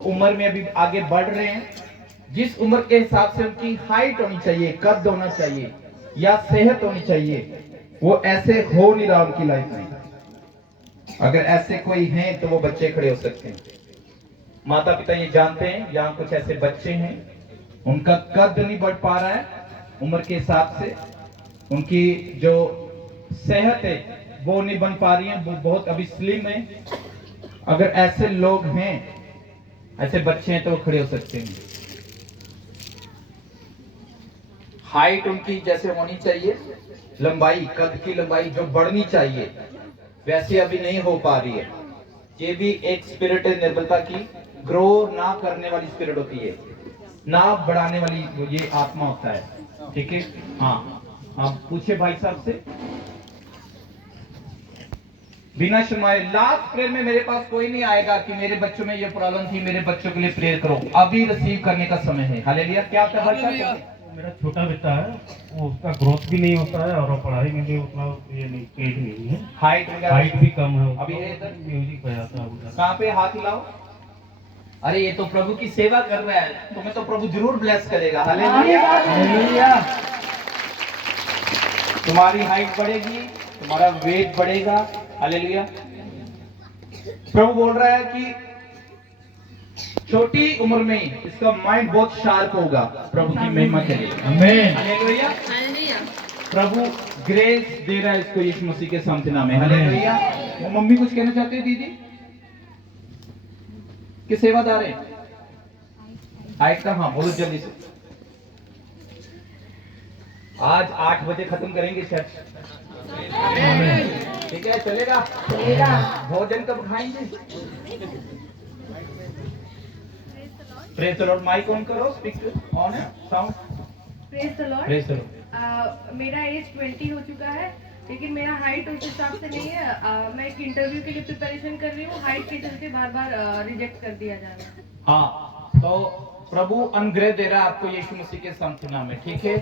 उम्र में अभी आगे बढ़ रहे हैं, जिस उम्र के हिसाब से उनकी हाइट होनी चाहिए, कद होना चाहिए या सेहत होनी चाहिए, वो ऐसे हो नहीं रहा उनकी लाइफ में। अगर ऐसे कोई हैं तो वो बच्चे खड़े हो सकते हैं। माता पिता ये जानते हैं यहाँ कुछ ऐसे बच्चे हैं, उनका कद नहीं बढ़ पा रहा है उम्र के हिसाब से, उनकी जो सेहत है वो नहीं बन पा रही है, वो बहुत अभी स्लिम है। अगर ऐसे लोग हैं, ऐसे बच्चे हैं तो वो खड़े हो सकते हैं। हाइट उनकी जैसे होनी चाहिए, लंबाई, कद की लंबाई जो बढ़नी चाहिए वैसे अभी नहीं हो पा रही है। ये भी एक स्पिरिट है निर्बलता की, ग्रो ना करने वाली स्पिरिट होती है, ना बढ़ाने वाली ये आत्मा होता है। ठीक है, हाँ आप पूछे भाई साहब से बिना शर्माए। लास्ट प्रेयर में मेरे पास कोई नहीं आएगा कि मेरे बच्चों में ये प्रॉब्लम थी, मेरे बच्चों के लिए प्रेयर करो। अभी रिसीव करने का समय है। हालेलुया। क्या होता है भाई साहब? मेरा छोटा बेटा है, वो उसका ग्रोथ भी नहीं होता है और पढ़ाई में भी उतना ये नहीं, तेज नहीं है, हाइट भी कम है। अभी ये इधर म्यूजिक बजाता है। कहाँ पे हाथ हिलाओ। अरे ये तो प्रभु की सेवा कर रहा है, तुम्हें तो प्रभु जरूर ब्लेस करेगा। Hallelujah hallelujah. तुम्हारी हाइट बढ़ेगी, तुम्हारा वेट बढ़ेगा। हालेलुया। प्रभु बोल रहा है कि छोटी उम्र में इसका माइंड बहुत शार्प होगा, प्रभु की महिमा के लिए। आमीन हालेलुया। प्रभु ग्रेस दे रहा है इसको यीशु मसीह के सामर्थ्य नाम में। हालेलुया। वो मम्मी कुछ कहना चाहते हैं दीदी कि सेवादार है हाइट का? हाँ बोलो जल्दी से। आज 8 बजे खत्म करेंगे चर्च, ठीक है? चलेगा चलेगा। भोजन कब खाएंगे? Praise the Lord. Mike on करो, स्पीकर ऑन है, sound. Praise the Lord. Praise the Lord. मेरा एज 20 हो चुका है, लेकिन मेरा हाइट उस हिसाब से नहीं है। मैं एक इंटरव्यू के लिए प्रिपरेशन कर रही हूँ, हाइट के चलते बार बार रिजेक्ट कर दिया जा रहा है। हाँ, तो प्रभु अनुग्रह दे रहा है आपको यीशु मसीह के सामर्थ्य नाम में, ठीक है?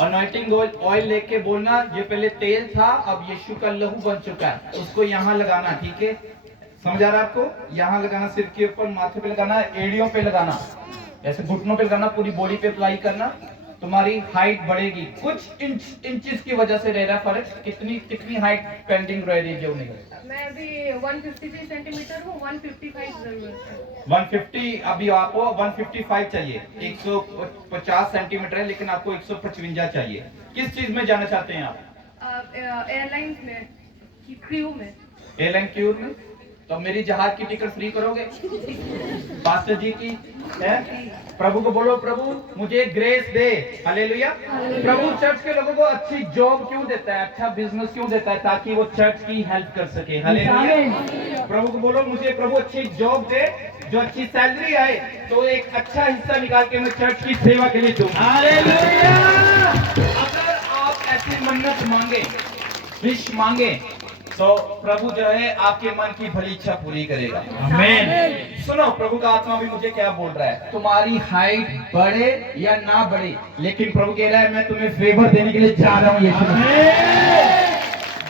अनॉइंटिंग ऑयल लेके बोलना, ये पहले तेल था, अब यीशु का लहू बन चुका है, उसको यहाँ लगाना, ठीक है? समझ आ रहा है आपको? यहाँ लगाना, सिर के ऊपर, माथे पे लगाना, एड़ियों पे लगाना, ऐसे घुटनों पे लगाना, पूरी बॉडी पे अप्लाई करना। तुम्हारी हाइट बढ़ेगी। कुछ इंचेस की वजह से रह रहा फर्क। कितनी हाइट पेंडिंग रह रही है जो नहीं? मैं अभी 153 सेंटीमीटर हूँ, 155 जरूरत है। 150, अभी आपको 155 चाहिए। 150 सेंटीमीटर है, लेकिन आपको 155 चाहिए। किस चीज में जाना चाहते हैं आप? एयरलाइंस में, क्रू में। एयरलाइन क्रू में? तो मेरी जहाज की टिकट फ्री करोगे पास्टर जी की? है? प्रभु को बोलो, प्रभु मुझे ग्रेस दे। हालेलुया। प्रभु चर्च के लोगों को अच्छी जॉब क्यों देता है, अच्छा बिजनेस क्यों देता है? ताकि वो चर्च की हेल्प कर सके। हालेलुया। प्रभु को बोलो, मुझे प्रभु अच्छी जॉब दे, जो अच्छी सैलरी आए, तो एक अच्छा हिस्सा निकाल के मैं चर्च की सेवा के लिए दूं। हालेलुया। अगर आप ऐसी मन्नत मांगे, विश मांगे, तो प्रभु जो है आपके मन की भली इच्छा पूरी करेगा। आमीन। सुनो, प्रभु का आत्मा भी मुझे क्या बोल रहा है, तुम्हारी हाइट बढ़े या ना बढ़े, लेकिन प्रभु कह रहा है मैं तुम्हें फेवर देने के लिए जा रहा हूँ। यीशु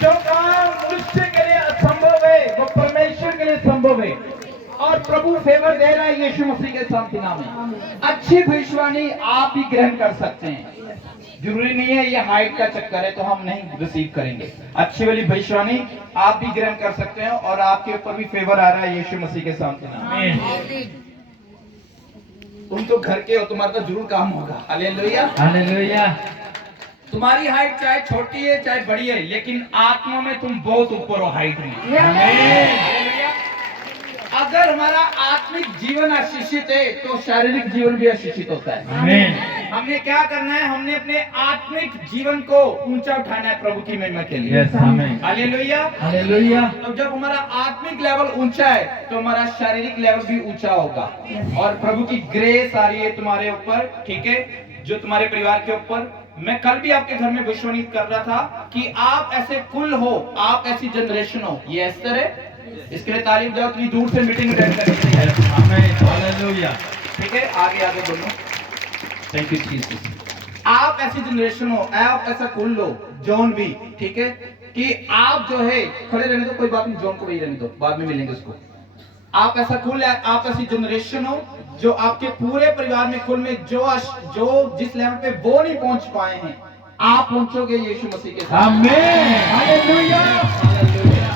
जो काम मनुष्य के लिए असंभव है वो परमेश्वर के लिए संभव है, और प्रभु फेवर दे रहा है यीशु मसीह के सामर्थ्य नाम में। अच्छी भविष्यवाणी आप भी ग्रहण कर सकते हैं। जरूरी नहीं है ये हाइट का चक्कर है तो हम नहीं रिसीव करेंगे। अच्छी वाली भविष्यवाणी आप भी ग्रहण कर सकते हैं, और आपके ऊपर भी फेवर आ रहा है यीशु मसीह के सामर्थ्य नाम में। तुम तो घर के हो, तुम्हारा तो जरूर काम होगा। Hallelujah hallelujah. तुम्हारी हाइट चाहे छोटी है चाहे बड़ी है, लेकिन आत्मा में तुम बहुत ऊपर हो हाइट में। हालेलुया। अगर हमारा आत्मिक जीवन आशीषित है तो शारीरिक जीवन भी आशीषित होता है। आमीन। हमने क्या करना है, हमने अपने आत्मिक जीवन को ऊंचा उठाना है प्रभु की महिमा के लिए। Hallelujah hallelujah. तो जब हमारा आत्मिक लेवल ऊंचा है तो हमारा शारीरिक लेवल भी ऊंचा होगा, और प्रभु की ग्रेस आ रही है तुम्हारे ऊपर, ठीक है? जो तुम्हारे परिवार के ऊपर। मैं कल भी आपके घर में विश्वास कर रहा था कि आप ऐसे कुल हो, आप ऐसी जनरेशन हो। ये एस्तर है, इसके लिए तारीफ जाओ, इतनी दूर से मीटिंग अटेंड करनी है। हालेलुया। ठीक है, आगे आगे बोलो। Thank you Jesus. आप ऐसी जनरेशन हो, आप ऐसा कुल लो, जॉन भी, ठीक है? कि आप जो है खड़े रहने दो, कोई बात नहीं, जॉन को भी रहने दो, बाद में मिलेंगे उसको। आप ऐसा कुल, आप ऐसी जनरेशन हो जो आपके पूरे परिवार में कुल में जो जिस लेवल पे वो नहीं पहुंच पाए हैं, आप पहुंचोगे यीशु मसीह के साथ। आमीन। Hallelujah, hallelujah.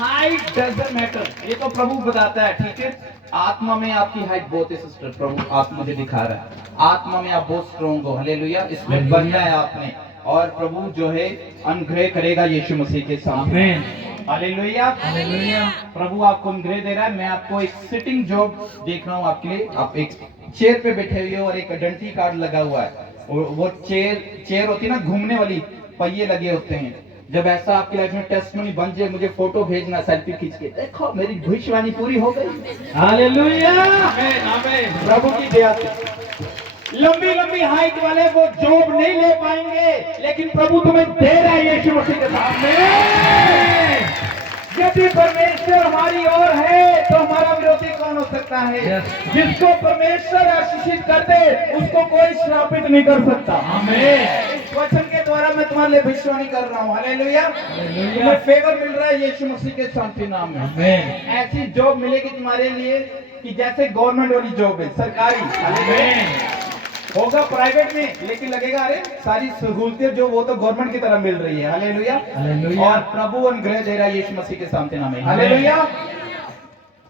Height doesn't matter, ये तो प्रभु बताता है, ठीक है। आत्मा में आपकी हाइट बहुत है सिस्टर, प्रभु आप मुझे दिखा रहा है। आत्मा में आप बहुत स्ट्रॉन्ग हो, हालेलुया। इसमें बनना है आपने, और प्रभु जो है अनुग्रह करेगा यीशु मसीह के सामने। Hallelujah, hallelujah. प्रभु आपको अनुग्रह दे रहा है। मैं आपको एक सिटिंग जॉब देख रहा हूँ आपके लिए। आप एक चेयर पे बैठे हुए हो और एक आइडेंटिटी कार्ड लगा हुआ है, और वो चेयर होती है ना, घूमने वाली, पहिए लगे होते हैं। जब ऐसा आपकी लाइफ में टेस्टमनी बन जाए, मुझे फोटो भेजना, सेल्फी खींच के, देखो मेरी भविष्यवाणी पूरी हो गई। हालेलुया, आमीन, आमीन। प्रभु की दया से लंबी लंबी हाइट वाले वो जॉब नहीं ले पाएंगे, लेकिन प्रभु तुम्हें दे रहा है यीशु मसीह के सामने। यदि परमेश्वर हमारी ओर है तो हमारा विरोधी कौन हो सकता है? जिसको परमेश्वर आशीषित कर दे उसको कोई श्रापित नहीं कर सकता। आमीन। इस वचन के द्वारा मैं तुम्हारे लिए भविष्यवाणी कर रहा हूँ। हालेलुया, तुम्हें फेवर मिल रहा है यीशु मसीह के शांति नाम में। आमीन। ऐसी जॉब मिलेगी तुम्हारे लिए कि जैसे गवर्नमेंट वाली जॉब है, सरकारी। आमीन। होगा प्राइवेट में, लेकिन लगेगा अरे सारी सहूलतें जो वो तो गवर्नमेंट की तरह मिल रही है। Hallelujah, hallelujah. और प्रभु अनुग्रह दे रहा है यीशु मसीह के सामने नाम में। हालेलुया।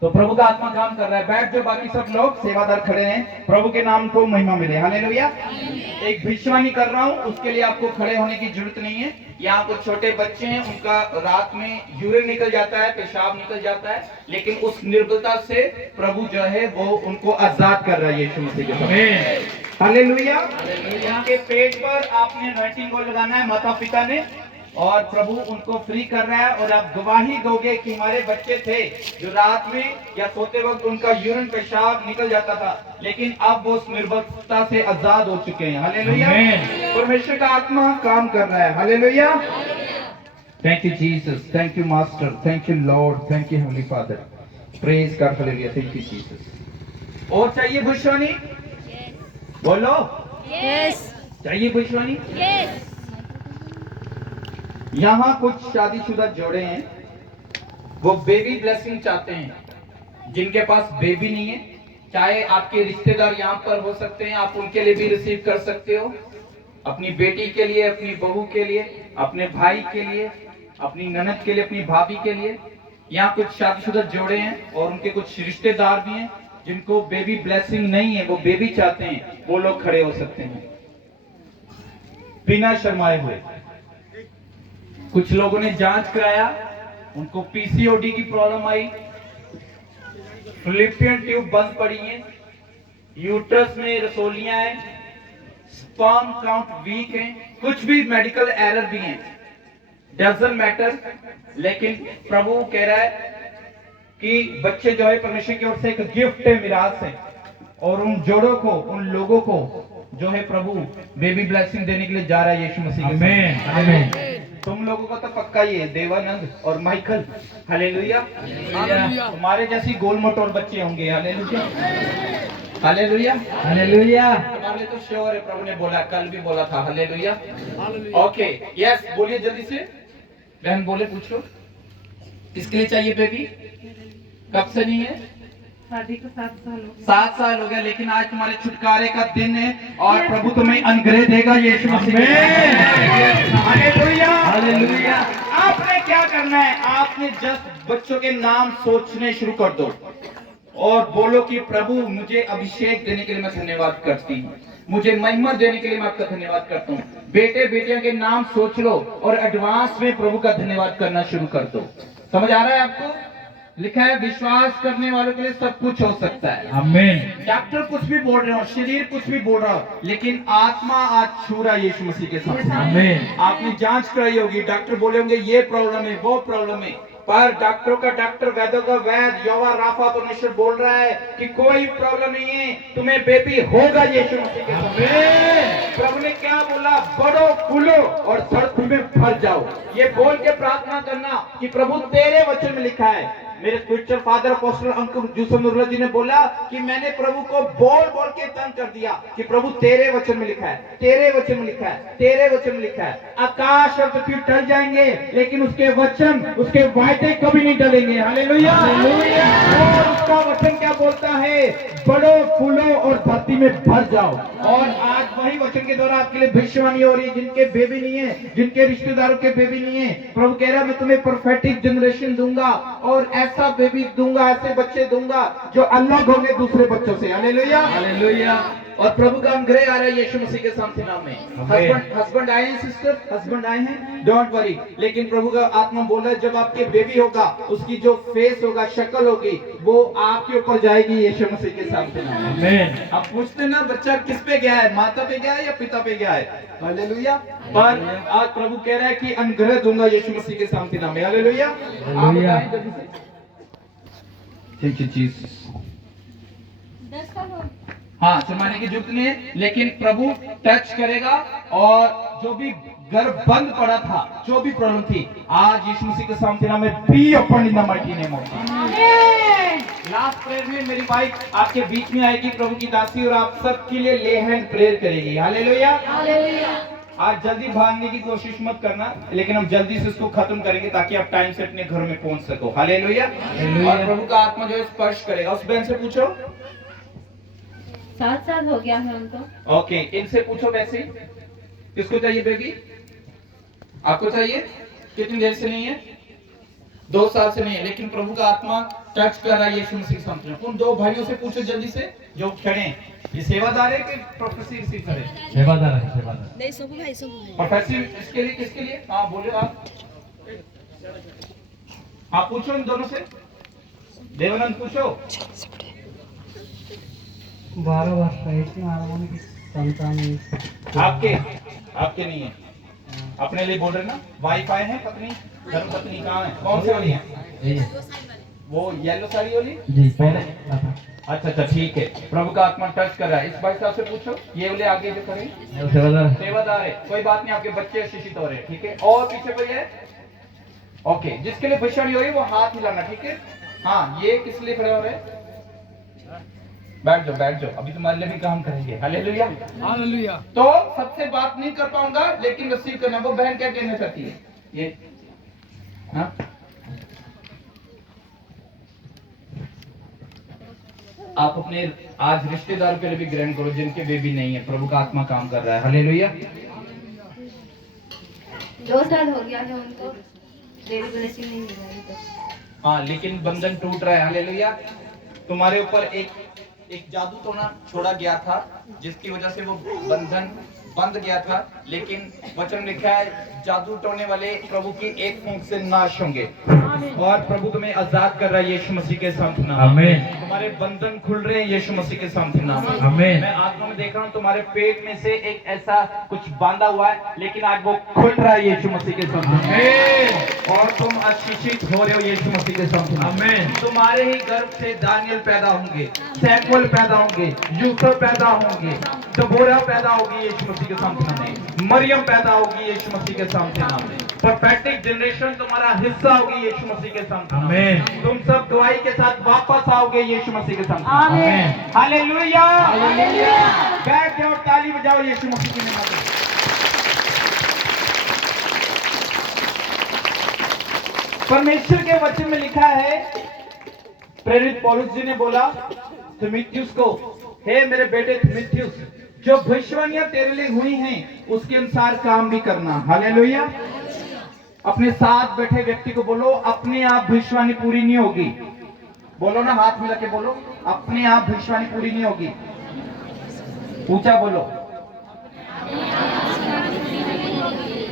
तो प्रभु का आत्मा काम कर रहा है। बैठ जो बाकी सब लोग सेवादार खड़े हैं, प्रभु के नाम को महिमा मिले। हालेलुया। एक भविष्यवाणी कर रहा हूँ, उसके लिए आपको खड़े होने की जरूरत नहीं है। यहाँ कुछ छोटे बच्चे हैं, उनका रात में यूरिन निकल जाता है, पेशाब निकल जाता है, लेकिन उस निर्बलता से प्रभु जो है वो उनको आजाद कर रहा है यीशु मसीह के सामने। Hallelujah, hallelujah. के पेट पर आपने एनॉइंटिंग ऑयल लगाना है, माता पिता ने, और प्रभु उनको फ्री कर रहा है। और आप गवाही दोगे कि हमारे बच्चे थे जो रात में या सोते वक्त उनका यूरिन पेशाब निकल जाता था, लेकिन अब वो उस निर्बलता से आजाद हो चुके हैं। हालेलुया। परमेश्वर का आत्मा काम कर रहा है। Hallelujah. Thank you Jesus, thank you master, thank you Lord, thank you heavenly father, praise God. Hallelujah, thank you Jesus. और चाहिए भविष्यवाणी? बोलो यस, चाहिए भविष्यवाणी? यस। यहाँ कुछ शादीशुदा जोड़े हैं, वो बेबी ब्लेसिंग चाहते हैं। जिनके पास बेबी नहीं है, चाहे आपके रिश्तेदार यहाँ पर हो सकते हैं, आप उनके लिए भी रिसीव कर सकते हो। अपनी बेटी के लिए, अपनी बहू के लिए, अपने भाई के लिए, अपनी ननद के लिए, अपनी भाभी के लिए। यहाँ कुछ शादीशुदा जोड़े हैं और उनके कुछ रिश्तेदार भी हैं जिनको बेबी ब्लेसिंग नहीं है, वो बेबी चाहते हैं। वो लोग खड़े हो सकते हैं बिना शर्माए हुए। कुछ लोगों ने जांच कराया, उनको पीसीओडी की प्रॉब्लम आई, फिलिपियन ट्यूब बंद पड़ी है, यूट्रस में रसोलियां हैं, स्पर्म काउंट वीक है, कुछ भी मेडिकल एरर भी हैं, डजंट मैटर। लेकिन प्रभु कह रहा है कि बच्चे जो है परमेश्वर की ओर से एक गिफ्ट है, मिरास है, और उन जोड़ों को, उन लोगों को जो है प्रभु बेबी ब्लेसिंग देने के लिए जा रहा है यीशु मसीह। आमीन, आमीन। तुम लोगों को तो पक्का ही है, देवानंद और माइकल। हालेलुया, तुम्हारे जैसी गोल मोटोर बच्चे होंगे। Hallelujah, hallelujah, hallelujah. तुम्हारे लिए तो श्योर है, प्रभु ने बोला, कल भी बोला था। हालेलुया। ओके, यस, बोलिए जल्दी से। बहन बोले, पूछो किसके लिए चाहिए बेबी? कब से नहीं है? शादी को 7 साल हो गए। 7 साल हो गया, लेकिन आज तुम्हारे छुटकारे का दिन है और प्रभु तुम्हें अनुग्रह देगा यीशु मसीह। Hallelujah, hallelujah. आपने क्या करना है? आपने जस्ट बच्चों के नाम सोचने शुरू कर दो और बोलो कि प्रभु मुझे अभिषेक देने के लिए मैं धन्यवाद करती हूँ, मुझे महिमा देने के लिए मैं आपका धन्यवाद करता हूँ। बेटे बेटियों के नाम सोच लो और एडवांस में प्रभु का धन्यवाद करना शुरू कर दो। समझ आ रहा है आपको? लिखा है विश्वास करने वालों के लिए सब कुछ हो सकता है। आमीन। डॉक्टर कुछ भी बोल रहे हो, शरीर कुछ भी बोल रहा हो, लेकिन आत्मा आज छू रहा है यीशु मसीह के साथ। आमीन। आपने जांच कराई होगी, डॉक्टर बोले होंगे ये प्रॉब्लम है, वो प्रॉब्लम है, पर डॉक्टरों का डॉक्टर, वैद्यों का वैद्य, यहोवा राफा परमेश्वर बोल रहा है कि कोई प्रॉब्लम नहीं है, तुम्हें बेबी होगा यीशु मसीह के साथ। प्रभु ने क्या बोला? बढ़ो, फूलो और धरती में भर जाओ। ये बोल के प्रार्थना करना कि प्रभु तेरे वचन में लिखा है मेरे स्पिरिचुअल फादर अपोस्टल अंकुर जूसनुल्लाह जी ने बोला कि मैंने प्रभु को बोल बोल के तंग कर दिया कि प्रभु तेरे वचन में लिखा है, तेरे वचन में लिखा है, तेरे वचन में लिखा है। आकाश और पृथ्वी टल जाएंगे लेकिन उसके वचन, उसके वायदे कभी नहीं टलेंगे। Hallelujah, hallelujah. और उसका वचन क्या बोलता है? बढ़ो, फूलो और धरती में भर जाओ। और आज वही वचन के द्वारा आपके लिए भविष्यवाणी हो रही है। जिनके बेबी नहीं है, जिनके रिश्तेदारों के बेबी नहीं है, प्रभु कह रहा है मैं तुम्हें प्रोफेटिक जनरेशन दूंगा और ऐसा बेबी दूंगा, ऐसे बच्चे दूंगा जो अलग होंगे दूसरे बच्चों से। Hallelujah, hallelujah. और प्रभु का अनुग्रह आ रहा है यीशु मसीह के सामर्थ्य नाम में। हस्बैंड आए हैं सिस्टर, हस्बैंड आए हैं, डोंट वरी। लेकिन प्रभु का आत्मा बोल रहा है जब आपके बेबी होगा, उसकी जो फेस होगा, शक्ल होगी, वो आपके ऊपर जाएगी यीशु मसीह के सामर्थ्य नाम में। आमीन। आप पूछते ना बच्चा किस पे गया है, माता पे गया है या पिता पे गया है? हालेलुया। पर आज प्रभु कह रहा है कि अनुग्रह दूंगा यीशु मसीह के सामर्थ्य नाम में। हालेलुया। आप बताएं जल्दी से। Thank you Jesus. हाँ, शर्माने की जरूरत नहीं है, लेकिन प्रभु टच करेगा और जो भी गर्भ बंद पड़ा था, जो भी प्रॉब्लम थी, आज यीशु मसीह के सामने नाम में be open in the mighty name of Jesus. Last prayer में मेरी वाइफ आपके बीच में आएगी, प्रभु की दासी, और आप सबके लिए ले हैंड प्रेयर करेगी। Hallelujah, hallelujah. आज जल्दी भागने की कोशिश मत करना, लेकिन हम जल्दी से इसको खत्म करेंगे ताकि आप टाइम से अपने घर में पहुंच सको। हालेलुया। और प्रभु का आत्मा जो है स्पर्श करेगा। उस बहन से पूछो 7 साल हो गया है उनको। ओके, इनसे पूछो वैसे ही। किसको चाहिए बेबी? आपको चाहिए? कितनी देर से नहीं है? 2 साल से नहीं है, लेकिन प्रभु का आत्मा टच कर रहा है यीशु मसीह के सामने। उन 2 भाइयों से पूछो जल्दी से जो खड़े हैं। ये सेवादार है कि प्रोफेसी रिसीव करे? सेवादार है, सेवादार। नहीं, सब भाई, सब भाई। प्रोफेसी इसके लिए, किसके लिए? हाँ बोलो आप। आप पूछो इन दोनों से। देवानंद पूछो। 12 वर्ष है, संतान आपके नहीं है, अपने लिए बोल रहे ना। वाइफ आए हैं, पत्नी, धर्म पत्नी कहाँ है? कौन से वाली है? वो येलो साड़ी वाली जी, पहले अच्छा, ठीक है। प्रभु का आत्मा टच कर रहा है। इस भाई साहब से पूछो, ये वाले आगे जो खड़े सेवादार है। कोई बात नहीं, आपके बच्चे शिक्षित हो रहे हैं, ठीक है। और पीछे कोई है? ओके, जिसके लिए भविष्यवाणी हो रही है वो हाथ हिलाना, ठीक है। हाँ, ये किस लिए खड़े हो रहे हैं? बैठ जाओ, अभी तुम्हारे लिए भी काम करेंगे। Hallelujah, hallelujah. तो सबसे बात नहीं कर पाऊंगा, लेकिन रिसीव करना। वो बहन क्या कहना चाहती है? ये हाँ, आप अपने आज रिश्तेदारों के लिए भी ग्रहण करो जिनके बेबी नहीं है। प्रभु का आत्मा काम कर रहा है। हालेलुया। 2 साल हो गया है उनको, बेबी ब्लेसिंग नहीं मिला अभी तक। हाँ, लेकिन बंधन टूट रहा है। हालेलुया। तुम्हारे ऊपर एक जादू टोना छोड़ा गया था, जिसकी वजह से वो बंधन बंद गया था, लेकिन वचन लिखा है जादू टोने वाले प्रभु की एक फूंक से नाश होंगे। और प्रभु तुम्हें आजाद कर रहा है यीशु मसीह के सामर्थ्य नाम। आमीन। तुम्हारे बंधन खुल रहे हैं यीशु मसीह के सामर्थ्य नाम। आमीन। मैं आत्मा में देख रहा हूँ तुम्हारे पेट में से एक ऐसा कुछ बांधा हुआ है, लेकिन आज वो खुल रहा है यीशु मसीह के सामर्थ्य। और तुम आशीषित हो रहे हो यीशु मसीह के सामर्थ्य। आमीन। तुम्हारे ही गर्भ से दानियल पैदा होंगे, सैमुअल पैदा होंगे, यूसुफ पैदा होंगे, दबोरा पैदा होगी यीशु मसीह के सामर्थ्य नाम में, मरियम पैदा होगी यीशु मसीह के सामर्थ्य नाम में। प्रोफेटिक जनरेशन तुम्हारा हिस्सा होगी यीशु मसीह के सामर्थ्य नाम में। तुम सब गवाही के साथ वापस आओगे यीशु मसीह के सामर्थ्य नाम में। Hallelujah, hallelujah. बैठ जाओ, ताली बजाओ यीशु मसीह के नाम में। परमेश्वर के वचन में लिखा है, प्रेरित पौलुस जी ने बोला थिमिथियुस को, हे मेरे बेटे थिमिथियुस, जो भविष्यवाणियां तेरे लिए हुई हैं उसके अनुसार काम भी करना। हालेलुया। अपने साथ बैठे व्यक्ति को बोलो, अपने आप भविष्यवाणी पूरी नहीं होगी। बोलो ना, हाथ मिला के बोलो, अपने आप भविष्यवाणी पूरी नहीं होगी। ऊंचा बोलो।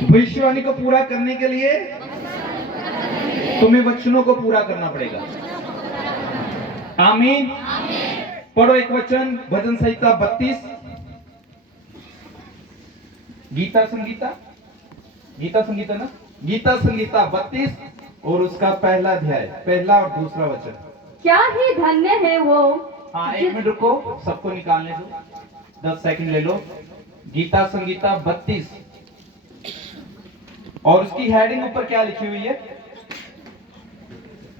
भविष्यवाणी को पूरा करने के लिए तुम्हें वचनों को पूरा करना पड़ेगा। आमीन। पढ़ो एक वचन, भजन संहिता 32, गीता संगीता ना, गीता संगीता 32 और उसका पहला अध्याय, पहला और दूसरा वचन। क्या ही धन्य है वो। हाँ, 1 मिनट रुको, सबको निकालने दो, 10 सेकंड ले लो। गीता संगीता 32 और उसकी हेडिंग ऊपर क्या लिखी हुई है?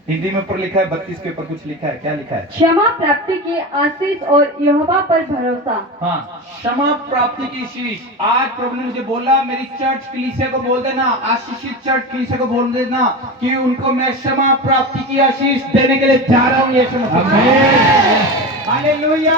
हिंदी में ऊपर लिखा है 32 के ऊपर कुछ लिखा है, क्या लिखा है? क्षमा प्राप्ति की आशीष और यहोवा पर भरोसा। हाँ, क्षमा प्राप्ति की शीश। आज प्रभु ने मुझे बोला मेरी चर्च कलीसिया को बोल देना, आशीषित चर्च कलीसिया को बोल देना कि उनको मैं क्षमा प्राप्ति की आशीष देने के लिए जा रहा हूँ यीशु मसीह। हालेलुया।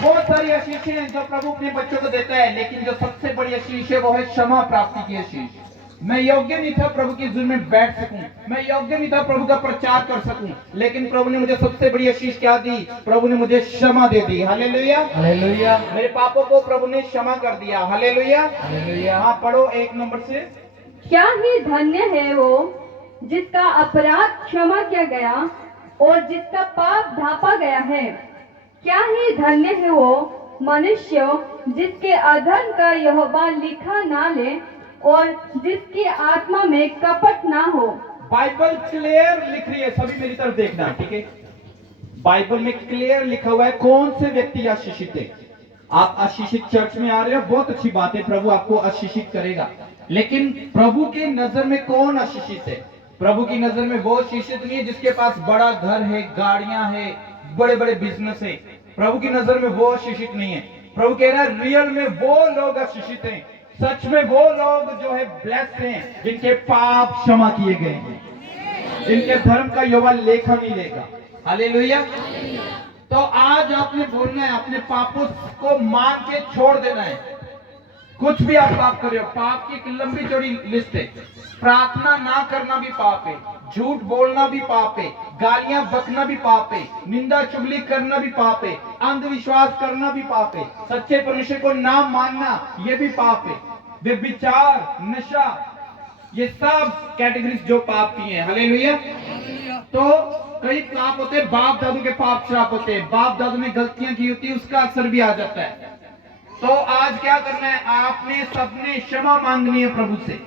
बहुत सारी आशीषें हैं जो प्रभु अपने बच्चों को देता है, लेकिन जो सबसे बड़ी आशीष है वो है क्षमा प्राप्ति की आशीष। मैं योग्य नहीं था प्रभु की हुजूर में बैठ सकूं, मैं योग्य नहीं था प्रभु का प्रचार कर सकूं, लेकिन प्रभु ने मुझे सबसे बड़ी आशीष क्या दी? प्रभु ने मुझे क्षमा दे दी। Hallelujah, hallelujah. मेरे पापों को प्रभु ने क्षमा कर दिया। Hallelujah, hallelujah. हाँ, पढ़ो 1 नंबर से। क्या ही धन्य है वो जिसका अपराध क्षमा किया गया और जिसका पाप ढांपा गया है। क्या ही धन्य है वो मनुष्य जिसके अधर्म का यहोवा लिखा ना ले और जिसकी आत्मा में कपट ना हो। बाइबल क्लियर लिख रही है, सभी मेरी तरफ देखना, ठीक है? बाइबल में क्लियर लिखा हुआ है कौन से व्यक्ति आशीषित है। आप आशीषित चर्च में आ रहे हो, बहुत अच्छी बात है, प्रभु आपको आशीषित करेगा, लेकिन प्रभु की नजर में कौन आशीषित है? प्रभु की नजर में वो आशीषित नहीं है जिसके पास बड़ा घर है, गाड़ियां है, बड़े बड़े बिजनेस है। प्रभु की नजर में वो आशीषित नहीं है। प्रभु कह रहा है रियल में वो लोग आशीषित हैं, सच में वो लोग जो है ब्लेस्ड हैं, जिनके पाप क्षमा किए गए हैं, जिनके धर्म का यहोवा लेखा नहीं लेगा। हालेलुया। तो आज आपने बोलना है, अपने पापों को मान के छोड़ देना है। कुछ भी आप पाप कर रहे हो, पाप की एक लंबी चौड़ी लिस्ट है। प्रार्थना ना करना भी पाप है, झूठ बोलना भी पाप है, गालियां बकना भी पाप है, निंदा चुगली करना भी पाप है, अंधविश्वास करना भी पाप है, सच्चे परमेश्वर को ना मानना ये भी पाप है, व्यभिचार, नशा, ये सब कैटेगरीज जो पाप की है। हालेलुया। तो कई पाप होते हैं, बाप दादू के पाप श्राप होते हैं, बाप दादू ने गलतियां की होती है, उसका असर भी आ जाता है। तो आज क्या करना है? आपने सबने क्षमा मांगनी है प्रभु से।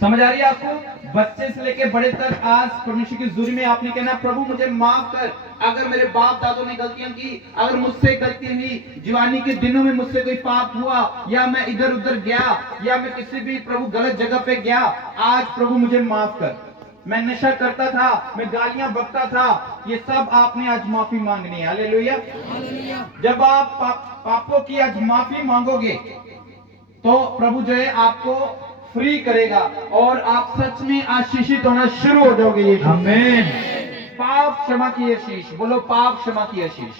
समझ आ रही है आपको? बच्चे से लेके बड़े तक आज परमेश्वर की हुजूरी में आपने कहना प्रभु मुझे माफ कर, अगर मेरे बाप दादों ने गलतियां की, अगर मुझसे गलती हुई, जवानी के दिनों में मुझसे कोई पाप हुआ, या मैं इधर उधर गया, या मैं किसी भी प्रभु गलत जगह पे गया, आज प्रभु मुझे माफ कर। मैं नशा करता था, मैं गालियां बकता था, ये सब आपने आज माफी मांगनी है। हालेलुया। जब आप पापों की आज माफी मांगोगे तो प्रभु जो है आपको फ्री करेगा और आप सच में आशीषित होना शुरू हो जाओगे। ये आमीन। पाप क्षमा की आशीष, बोलो पाप क्षमा की आशीष।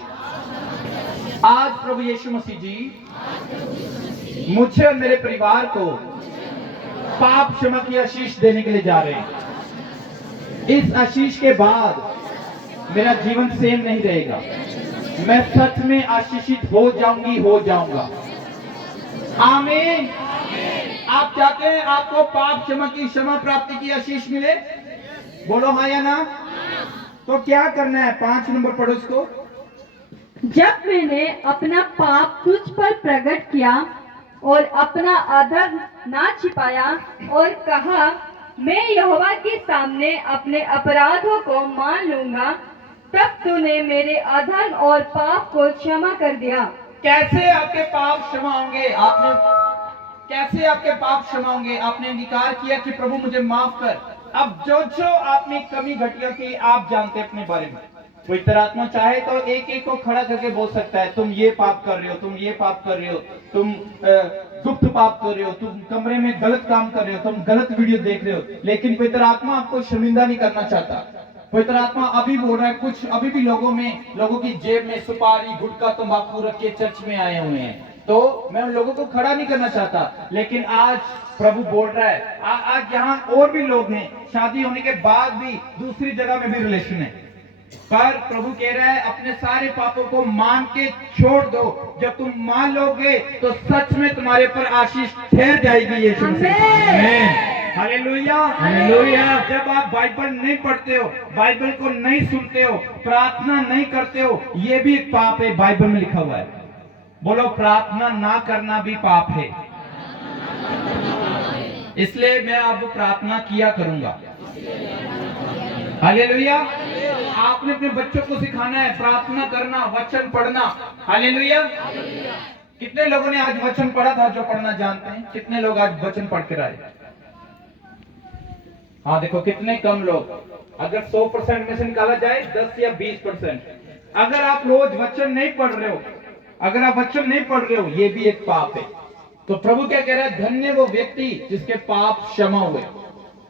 आज प्रभु यीशु मसीह जी मुझे और मेरे परिवार को पाप क्षमा की आशीष देने के लिए जा रहे हैं। इस आशीष के बाद मेरा जीवन सेम नहीं रहेगा, मैं सच में आशीषित हो जाऊंगी, हो जाऊंगा। आमीन। आप चाहते हैं आपको पाप क्षमा की क्षमा प्राप्ति की आशीष मिले? बोलो हाँ या ना। तो क्या करना है? 5 नंबर पढ़ो इसको। जब मैंने अपना पाप तुझ पर प्रकट किया और अपना अधर्म ना छिपाया और कहा मैं यहोवा के सामने अपने अपराधों को मान लूंगा, तब तूने मेरे अधर्म और पाप को क्षमा कर दिया। कैसे आपके पाप क्षमा होंगे? कैसे आपके पाप क्षमा होंगे? आपने अंगीकार किया कि प्रभु मुझे माफ कर। अब जो आपने कमी घटिया की आप जानते हैं अपने बारे में। कोई अंतरात्मा चाहे तो एक एक को खड़ा करके बोल सकता है तुम ये पाप कर रहे हो, तुम ये पाप कर रहे हो, तुम गुप्त पाप कर रहे हो, तुम कमरे में गलत काम कर रहे हो, तुम गलत वीडियो देख रहे हो, लेकिन कोई अंतरात्मा आपको शर्मिंदा नहीं करना चाहता। कोई अंतरात्मा अभी बोल रहा है, कुछ अभी भी लोगों की जेब में सुपारी, गुटखा, तंबाकू रख के चर्च में आए हुए हैं, तो मैं उन लोगों को खड़ा नहीं करना चाहता, लेकिन आज प्रभु बोल रहा है आज यहाँ और भी लोग हैं, शादी होने के बाद भी दूसरी जगह में भी रिलेशन है, पर प्रभु कह रहा है अपने सारे पापों को मान के छोड़ दो। जब तुम मान लोगे तो सच में तुम्हारे पर आशीष ठहर जाएगी। यीशु मसीह। Hallelujah, hallelujah. जब आप बाइबल नहीं पढ़ते हो, बाइबल को नहीं सुनते हो, प्रार्थना नहीं करते हो, ये भी एक पाप है, बाइबल में लिखा हुआ है। बोलो प्रार्थना ना करना भी पाप है। इसलिए मैं अब प्रार्थना किया करूंगा। हालेलुया। आपने अपने बच्चों को सिखाना है प्रार्थना करना, वचन पढ़ना। हालेलुया। कितने लोगों ने आज वचन पढ़ा था जो पढ़ना जानते हैं? कितने लोग आज वचन पढ़ कर आए? हाँ देखो कितने कम लोग, अगर 100% में से निकाला जाए 10 या 20%। अगर आप रोज वचन नहीं पढ़ रहे हो, अगर आप वचन नहीं पढ़ रहे हो, ये भी एक पाप है। तो प्रभु क्या कह रहा है, धन्य वो व्यक्ति जिसके पाप क्षमा हुए।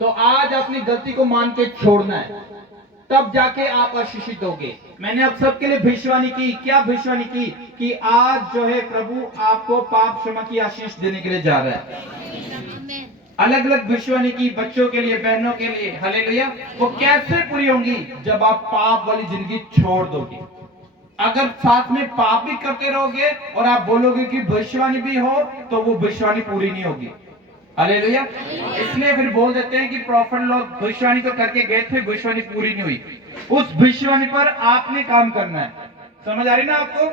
तो आज अपनी गलती को मान के छोड़ना है, तब जाके आप आशीषित होगे। मैंने आप सबके लिए भविष्यवाणी की, क्या भविष्यवाणी की कि आज जो है प्रभु आपको पाप क्षमा की आशीष देने के लिए जा रहा है। अलग अलग भविष्यवाणी की, बच्चों के लिए, बहनों के लिए, हालेलुया। वो कैसे पूरी होंगी, जब आप पाप वाली जिंदगी छोड़ दोगे। अगर साथ में पाप भी करते रहोगे और आप बोलोगे कि भविष्यवाणी भी हो, तो वो भविष्यवाणी पूरी नहीं होगी। हालेलुया। इसलिए फिर बोल देते हैं कि प्रॉफिट लोग भविष्यवाणी तो करके गए थे, भविष्यवाणी पूरी नहीं हुई। उस भविष्यवाणी पर आपने काम करना है। समझ आ रही ना आपको?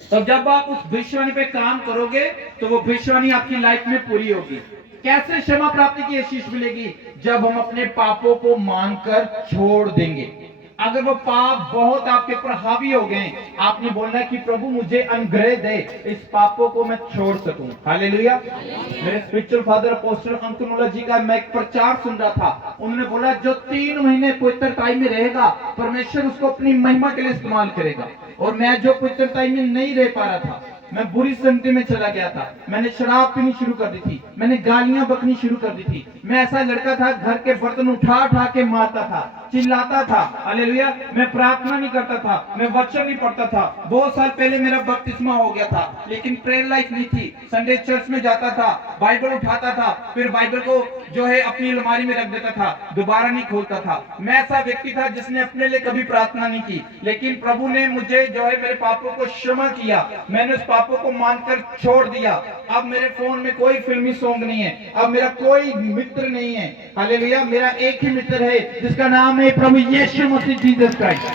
तो जब आप उस भविष्यवाणी पे काम करोगे तो वो भविष्यवाणी आपकी लाइफ में पूरी होगी। कैसे क्षमा प्राप्ति की आशीष मिलेगी, जब हम अपने पापों को मानकर छोड़ देंगे। अगर वो पाप बहुत आपके ऊपर हावी हो गए, आपने बोलना है कि प्रभु मुझे अनुग्रह दे, इस पापों को मैं छोड़ सकूं। हालेलुया। मेरे स्पिरिचुअल फादर अपोस्टल अंकुनुला जी का मैं एक प्रचार सुन रहा था। उन्होंने बोला जो 3 महीने पवित्रता में रहेगा, परमेश्वर उसको अपनी महिमा के लिए इस्तेमाल करेगा। और मैं जो पवित्रता में नहीं रह पा रहा था, मैं बुरी संगति में चला गया था, मैंने शराब पीनी शुरू कर दी थी, मैंने गालियां बकनी शुरू कर दी थी। मैं ऐसा लड़का था, घर के बर्तन उठा उठा के मारता था, चिल्लाता था। हालेलुया। मैं प्रार्थना नहीं करता था, मैं वचन नहीं पढ़ता था। 2 साल पहले मेरा बपतिस्मा हो गया था, लेकिन प्रेयर लाइफ नहीं थी। संडे चर्च में जाता था, बाइबल उठाता था, फिर बाइबल को जो है अपनी अलमारी में रख देता था, दोबारा नहीं खोलता था। मैं ऐसा व्यक्ति था जिसने अपने लिए कभी प्रार्थना नहीं की, लेकिन प्रभु ने मुझे जो है मेरे पापों को क्षमा किया। मैंने उस पापों को मानकर छोड़ दिया। अब मेरे फोन में कोई फिल्मी सॉन्ग नहीं है, अब मेरा कोई मित्र नहीं है। हालेलुया। मेरा एक ही मित्र है जिसका नाम है प्रभु Yeshu Masih, Jesus Christ.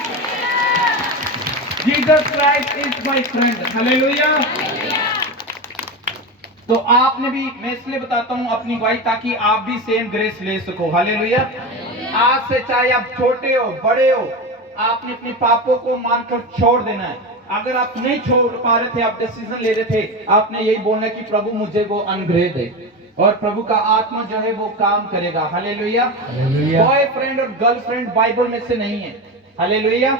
Jesus Christ is my friend. Hallelujah. तो आपने भी, मैं इसलिए बताता हूं अपनी गवाही, ताकि आप भी सेम ग्रेस ले सको। हालेलुया। आज से चाहे आप छोटे हो बड़े हो, आपने अपने पापों को मानकर छोड़ देना है। अगर आप नहीं छोड़ पा रहे थे, आप डिसीजन ले रहे थे, आपने यही बोलना कि प्रभु मुझे वो अनुग्रह दे, और प्रभु का आत्मा जो है वो काम करेगा। हालेलुया। बॉयफ्रेंड और गर्लफ्रेंड बाइबल में से नहीं है। हालेलुया।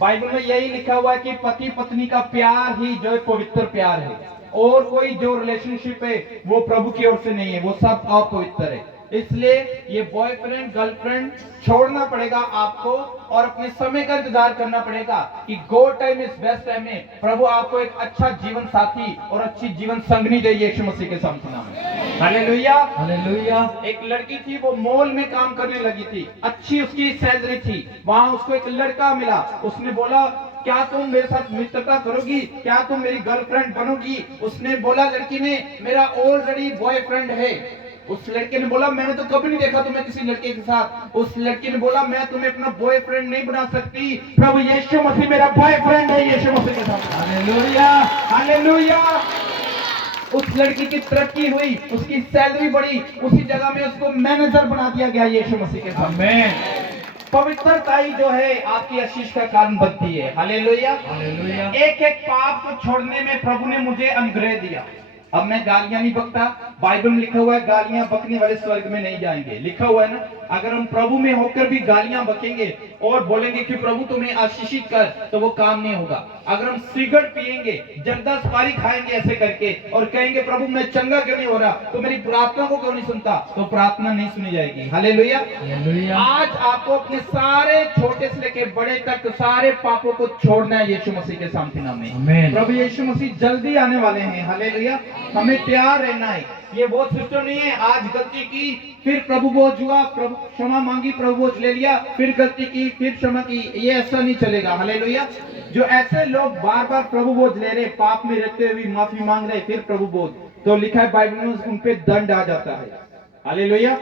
बाइबल में यही लिखा हुआ है कि पति पत्नी का प्यार ही जो है पवित्र प्यार है, और कोई जो रिलेशनशिप है वो प्रभु की ओर से नहीं है, वो सब अपवित्र है। इसलिए ये बॉयफ्रेंड गर्लफ्रेंड छोड़ना पड़ेगा आपको, और अपने समय का इंतजार करना पड़ेगा कि God time is best time में प्रभु आपको एक अच्छा जीवन साथी और अच्छी जीवन संगनी दे, यीशु मसीह के सामने नाम में। हालेलुया। हालेलुया। एक लड़की थी, वो मॉल में काम करने लगी थी, अच्छी उसकी सैलरी थी। वहां उसको एक लड़का मिला, उसने बोला क्या तुम मेरे साथ मित्रता करोगी, क्या तुम मेरी गर्लफ्रेंड बनोगी? उसने बोला, लड़की ने, मेरा ऑलरेडी बॉयफ्रेंड है। उस लड़के ने बोला, मैंने तो कभी नहीं देखा तुम्हें किसी लड़के के साथ। उस लड़की ने बोला, मैं तुम्हें अपना बॉयफ्रेंड नहीं बना सकती, प्रभु यीशु मसीह मेरा बॉयफ्रेंड है, यीशु मसीह के साथ। हालेलुया। हालेलुया। उस लड़की की तरक्की हुई, उसकी सैलरी बढ़ी, उसी जगह में उसको मैनेजर बना दिया गया, यीशु मसीह के साथ। पवित्रता ही जो है आपकी आशीष का कारण बनती है। हालेलुया। हालेलुया। एक एक पाप को छोड़ने में प्रभु ने मुझे अनुग्रह दिया। अब मैं गालियां नहीं बकता, बाइबल में लिखा हुआ है गालियां बकने वाले स्वर्ग में नहीं जाएंगे, लिखा हुआ है ना। अगर हम प्रभु में होकर भी गालियां बकेंगे और बोलेंगे कि प्रभु तुम्हें आशीषित कर, तो वो काम नहीं होगा। अगर हम सिगरेट पिएंगे, जर्दा सुपारी खाएंगे ऐसे करके, और कहेंगे प्रभु मैं चंगा क्यों नहीं हो रहा, तो मेरी प्रार्थना को क्यों नहीं सुनता, तो प्रार्थना नहीं सुनी जाएगी। हालेलुया। आज आपको अपने सारे छोटे से लेके बड़े तक सारे पापों को छोड़ना है, यीशु मसीह के सामने नाम में। प्रभु यीशु मसीह जल्दी आने वाले हैं। हालेलुया। हमें तैयार रहना है। ये वो सिस्टम नहीं है, आज गलती की फिर प्रभु बोझ हुआ, प्रभु क्षमा मांगी, प्रभु बोझ ले लिया, फिर गलती की फिर क्षमा की, ये ऐसा नहीं चलेगा। हालेलुया। जो ऐसे लोग बार बार प्रभु बोझ ले रहे, पाप में रहते हुए माफी मांग रहे, फिर प्रभु बोझ, तो लिखा है बाइबल में उन पे दंड आ जाता है। हालेलुया।